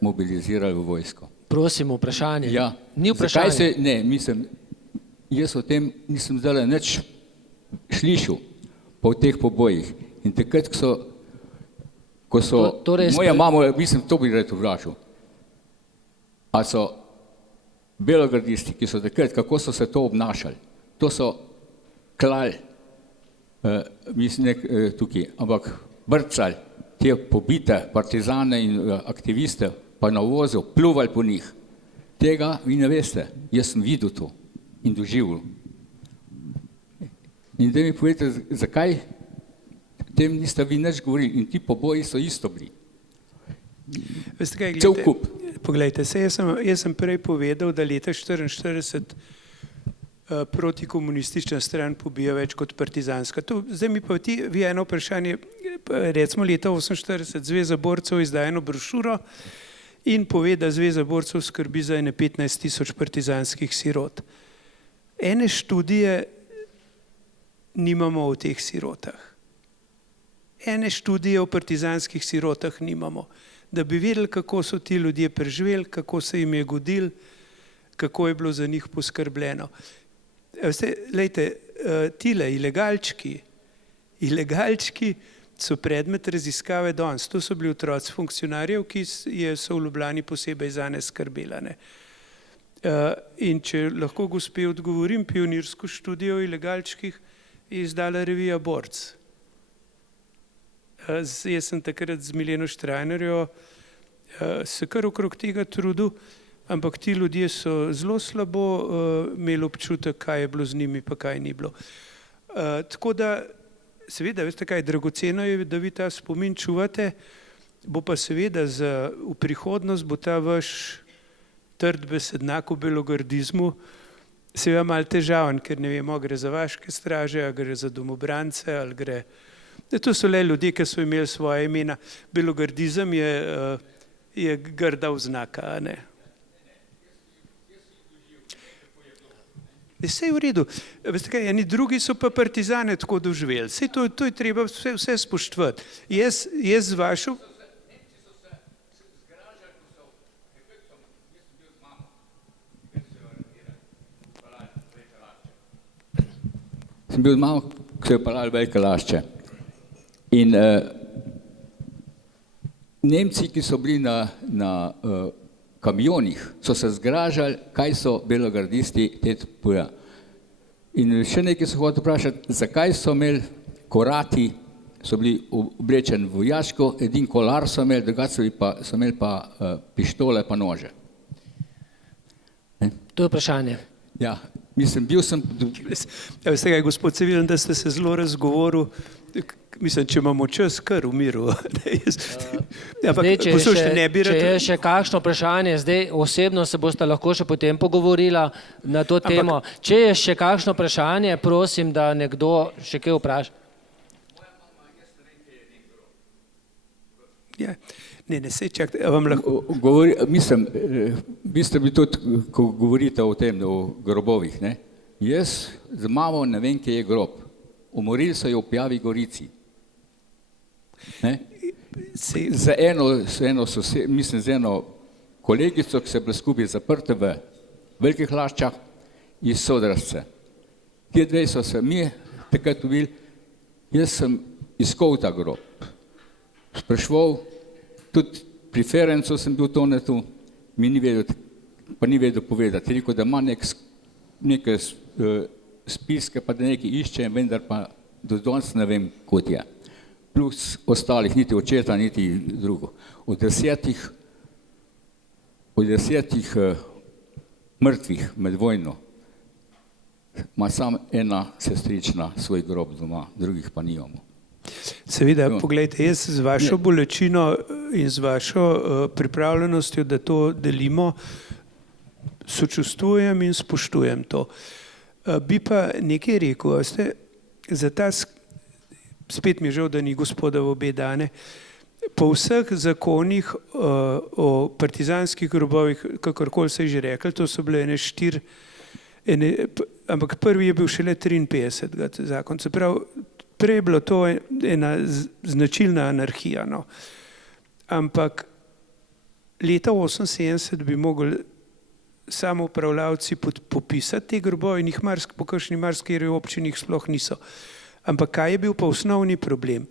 mobilizirali v vojsko. Prosim, vprašanje. Ja, Ni vprašanje. Jaz o tem nisem zdaj nič slišal po teh pobojih. In takrat, ko so moja mama, mislim, to bi rad vprašal, a so belogardisti, ki so takrat, kako so se to obnašali, to so klali, mislim, tukaj, ampak brcali te pobite partizane in aktiviste, pa na vozu, pluvali po njih. Tega vi ne veste, jaz sem videl to in doživel. In da mi povete, zakaj tem niste vi nič govorili in ti poboji so isto bili. Veste kaj, Cel kup. Poglejte, jaz sem prej povedal, da leta 1944 protikomunistična stran pobija več kot partizanska. Zdaj mi pa vi eno vprašanje, recimo leta 1948 Zveza borcev izdaja eno brošuro in pove, da Zveza borcev skrbi za 15.000 partizanskih sirot. Ene študije nimamo o teh sirotah. Ene študije o partizanskih sirotah nimamo, da bi vedeli, kako so ti ljudje preživeli, kako se jim je godil, kako je bilo za njih poskrbljeno. Lejte, tile ilegalčki so predmet raziskave danes. To so bili otroci funkcionarjev, ki so v Ljubljani posebej zane skrbela. In če lahko gospe odgovorim, pionirsko študijo o ilegalčkih je izdala revija Borc. Jaz sem takrat z Mileno Štrajnerjo se kar okrog tega trudil, ampak ti ljudje so zelo slabo imeli občutek, kaj je bilo z njimi, pa kaj ni bilo. Tako da, seveda, veste kaj, dragoceno je, da vi ta spomin čuvate, bo pa seveda v prihodnost bo ta vaš trd besednak o belogardizmu seveda malo težaven, ker ne vemo, gre za vaške straže, ali gre za domobrance, ali gre... To so le ljudje, ki so imeli svoje imena. Belogardizem je grda oznaka, a ne? Vse je v redu. Veste kaj, eni drugi so pa partizane tako doživeli. Saj to je treba vse spoštovati. Jaz z vašo... Sem bil z mamo, ko so jo pelali velike lašče. In Nemci, ki so bili na kamionih, so se zgražali, kaj so belogardisti TTP. In še nekaj so hotel vprašati, zakaj so imeli korati, so bili oblečeni vojaško, edin kolar so imeli, drugače so imeli pa pištole pa nože. To je vprašanje. Ja, mislim, bil sem... Veste kaj, gospod, se vidim, da ste se zelo razgovoril, mislim, če imamo čas, kar v miru. Zdaj, če je še kakšno vprašanje, zdaj osebno se boste lahko še potem pogovorila na to temo. Če je še kakšno vprašanje, prosim, da nekdo še kaj vpraša. Ja, ne, sej čakajte, vam lahko... Mislim, vi ste bili tudi, ko govorite o tem, o grobovih, ne? Jaz z mamo ne vem, kje je grob. Umorili so jo v Pjavi Gorici. Z eno kolegico, ki se je bila skupaj zaprta v Velikih Laščah iz Sodrasce. Ti dve so se mi takrat ubili, jaz sem iskal ta grob. Spraševal, tudi pri Ferencu sem bil Tonetu, mi ni vedel povedati. Rekel, da ima neke spiske, pa da nekaj išče, vendar pa do danes ne vem, kot je. Plus ostalih, niti očeta, niti drugo. Od desetih mrtvih med vojno ima samo ena sestrična svoj grob doma, drugih pa nimamo. Seveda, pogledajte, jaz z vašo bolečino in z vašo pripravljenostjo, da to delimo, sočustvujem in spoštujem to. Bi pa nekaj rekel, veste, za ta, spet mi je žal, da ni gospoda v obe dane, po vseh zakonih o partizanskih grobovih, kakorkoli se je že rekli, to so bile ampak prvi je bil šele 53. zakon, se pravi, prej je bilo to ena značilna anarhija, no. Ampak leta 78 bi mogli samoupravljavci popisati te grobove in jih po kakšni marsikateri občini sploh niso. Ampak kaj je bil pa osnovni problem?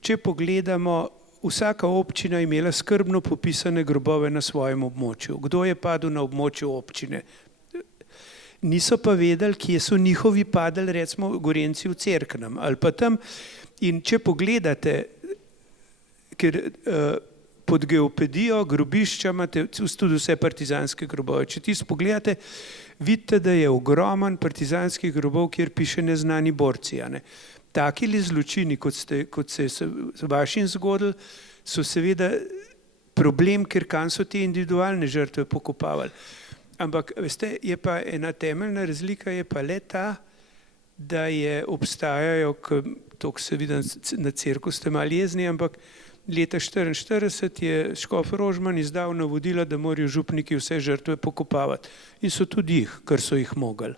Če pogledamo, vsaka občina je imela skrbno popisane grobove na svojem območju. Kdo je padel na območju občine? Niso pa vedeli, kje so njihovi padali, recimo Gorenci v Cerknem ali pa tam. In če pogledate, ker pod geopedijo grobišča imate tudi vse partizanske grobove. Če tisto pogledate, vidite, da je ogroman partizanskih grobov, kjer piše neznani borci. Taki li zločini, kot se je vašim zgodili, so seveda problem, ker kam so te individualne žrtve pokopavali. Ampak, veste, je pa ena temeljna razlika, je pa le ta, da obstajajo, to se vidim na cerku, ste malo jezni, ampak leta 1944 je škof Rožman izdal navodila, da morajo župniki vse žrtve pokopavati. In so tudi jih, kar so jih mogli.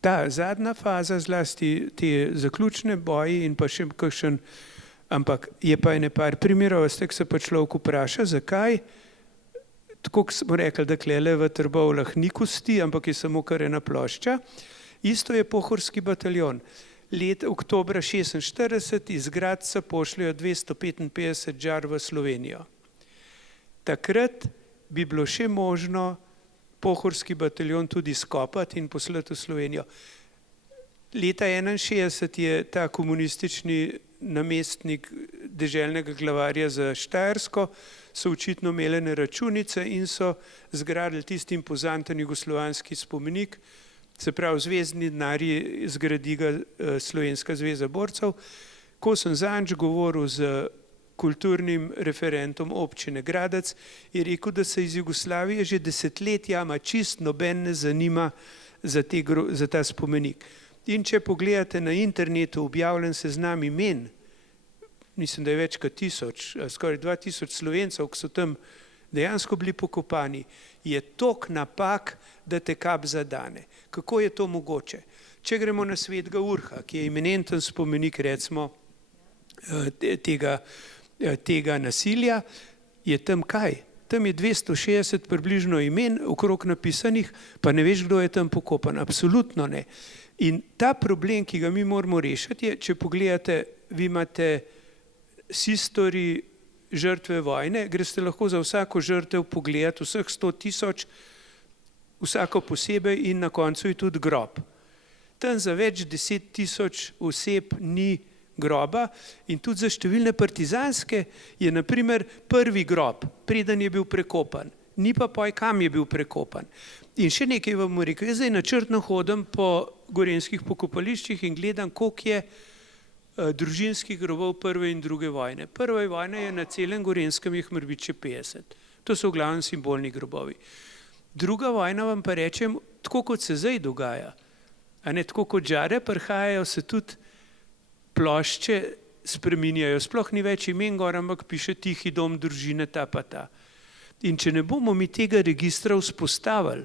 Ta zadnja faza, zlasti te zaključne boji in pa še kakšen, ampak je pa ene par primerov, veste, ko se pa človek vpraša, zakaj, tako kot smo rekli, da klele v Trbovljah ni kosti, ampak je samo kar ena plošča. Isto je Pohorski bataljon. Oktobra 1946 iz Gradca pošljajo 255 žar v Slovenijo. Takrat bi bilo še možno Pohorski bataljon tudi skopati in poslati v Slovenijo. Leta 1961 je ta komunistični namestnik deželnega glavarja za Štajersko, so očitno imeli računice in so zgradili tisti impozanten jugoslovanski spomenik, se pravi zvezdni denarji, zgradi ga Slovenska zveza borcev. Ko sem zadnjič govoril z kulturnim referentom občine Gradec, je rekel, da se iz Jugoslavije že desetletja čist noben ne zanima za ta spomenik. In če pogledate na internetu objavljen seznam imen, mislim, da je več kot 1000, skoraj 2000 Slovencev, ki so tam dejansko bili pokopani, je toliko napak, da te kap zadane. Kako je to mogoče? Če gremo na Svetega Urha, ki je eminenten spomenik, recimo, tega nasilja, je tam kaj? Tam je 260 približno imen okrog napisanih, pa ne veš, kdo je tam pokopan. Absolutno ne. In ta problem, ki ga mi moramo rešiti, je, če pogledate, vi imate Sistori žrtve vojne, greste lahko za vsako žrtev pogledati vseh 100 000, vsako posebej in na koncu je tudi grob. Tam za več 10 000 oseb ni groba in tudi za številne partizanske je na primer prvi grob, preden je bil prekopan, ni pa poj, kam je bil prekopan. In še nekaj vam bom rekel, jaz zdaj načrtno hodim po gorenjskih pokopališčih in gledam, koliko je družinskih grobov prve in druge vojne. Prva vojna je na celem Gorenjskem jih mora biti še 50. To so v glavnem simbolni grobovi. Druga vojna vam pa rečem, tako kot se zdaj dogaja, a ne tako kot žare prihajajo, se tudi plošče spreminjajo. Sploh ni več imen gor, ampak piše Tihi dom družine ta pa ta. In če ne bomo mi tega registra vzpostavili,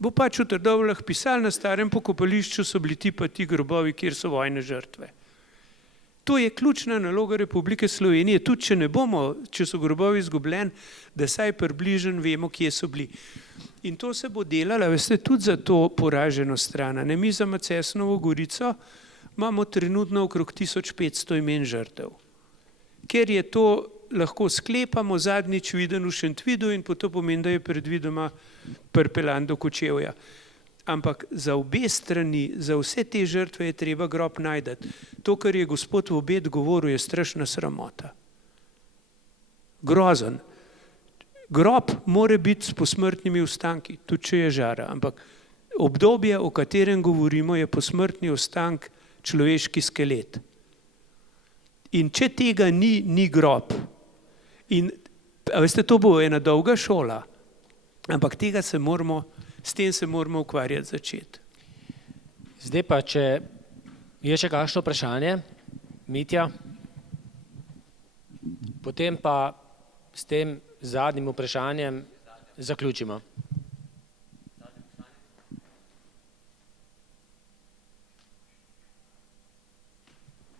bo pač v Trdovljah pisali, na starem pokopališču so bili ti pa ti grobovi, kjer so vojne žrtve. To je ključna naloga Republike Slovenije, tudi če ne bomo, če so grobovi izgubljeni, da saj približno vemo, kje so bili. In to se bo delalo, veste, tudi za to poraženo stran. Mi za Macesnovo Gorico imamo trenutno okrog 1500 imen žrtev. Ker je to, lahko sklepamo, zadnjič viden v Šentvidu in to pomeni, da je predvidoma pripeljan do Kočevja. Ampak za obe strani, za vse te žrtve je treba grob najti. To, kar je gospod Vobed govoril, je strašna sramota. Grozen. Grob mora biti s posmrtnimi ostanki, tudi če je žara, ampak obdobje, o katerem govorimo, je posmrtni ostank človeški skelet. In če tega ni, ni grob. In veste, to bo ena dolga šola, ampak tega se moramo, s tem se moramo ukvarjati začeti. Zdaj pa, če je še kakšno vprašanje, Mitja, potem pa s tem zadnjim vprašanjem zaključimo.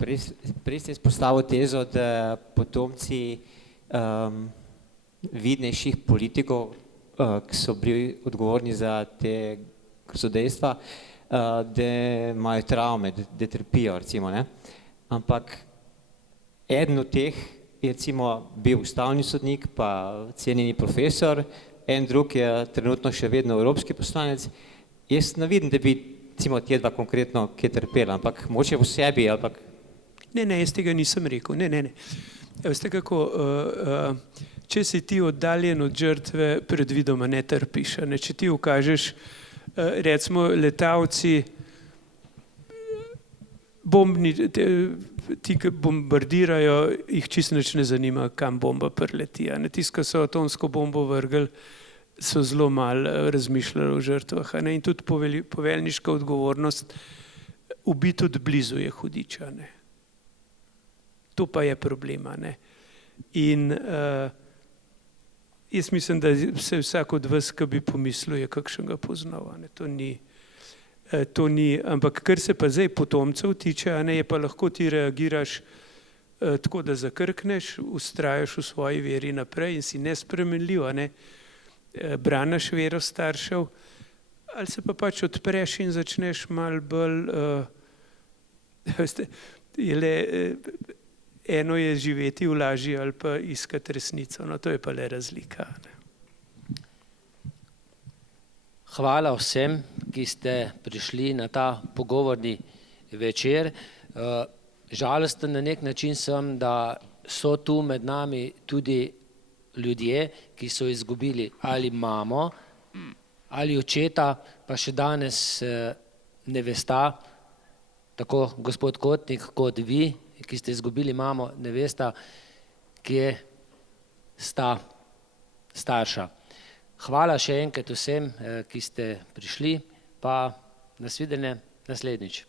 Prej ste izpostavil tezo, da potomci vidnejših politikov, ki so bili odgovorni za te grozodejstva, da imajo travme, da trpijo, recimo, ne. Ampak eden od teh je recimo bil ustavni sodnik, pa cenjeni profesor, en drug je trenutno še vedno evropski poslanec. Jaz ne vidim, da bi recimo tja dva konkretno kje trpela, ampak mogoče v sebi, ampak. Ne, jaz tega nisem rekel, ne. Veste kako, če si ti oddaljen od žrtve, predvidoma ne trpiš. Če ti ukažeš, recimo letalci, bombni, ti, ki bombardirajo, jih čisto nič ne zanima, kam bomba prileti. Tisti, ki so atomsko bombo vrgli, so zelo malo razmišljali o žrtvah. In tudi poveljniška odgovornost, ubiti od blizu je hudiča. To pa je problema. In jaz mislim, da se vsak od vas, ki bi pomislil, je kakšnega poznal. To ni, ampak kar se pa zdaj potomcev tiče, je pa lahko ti reagiraš tako, da zakrkneš, vztrajaš v svoji veri naprej in si nespremenljiv, braniš vero staršev, ali se pa pač odpreš in začneš malo bolj, eno je živeti v laži ali pa iskati resnico, to je pa le razlika. Hvala vsem, ki ste prišli na ta pogovorni večer. Žalosten na nek način sem, da so tu med nami tudi ljudje, ki so izgubili ali mamo, ali očeta, pa še danes ne vesta, tako gospod Kotnik kot vi, ki ste izgubili mamo, ne vesta, kje sta starša. Hvala še enkrat vsem, ki ste prišli, pa nasvidenje naslednjič.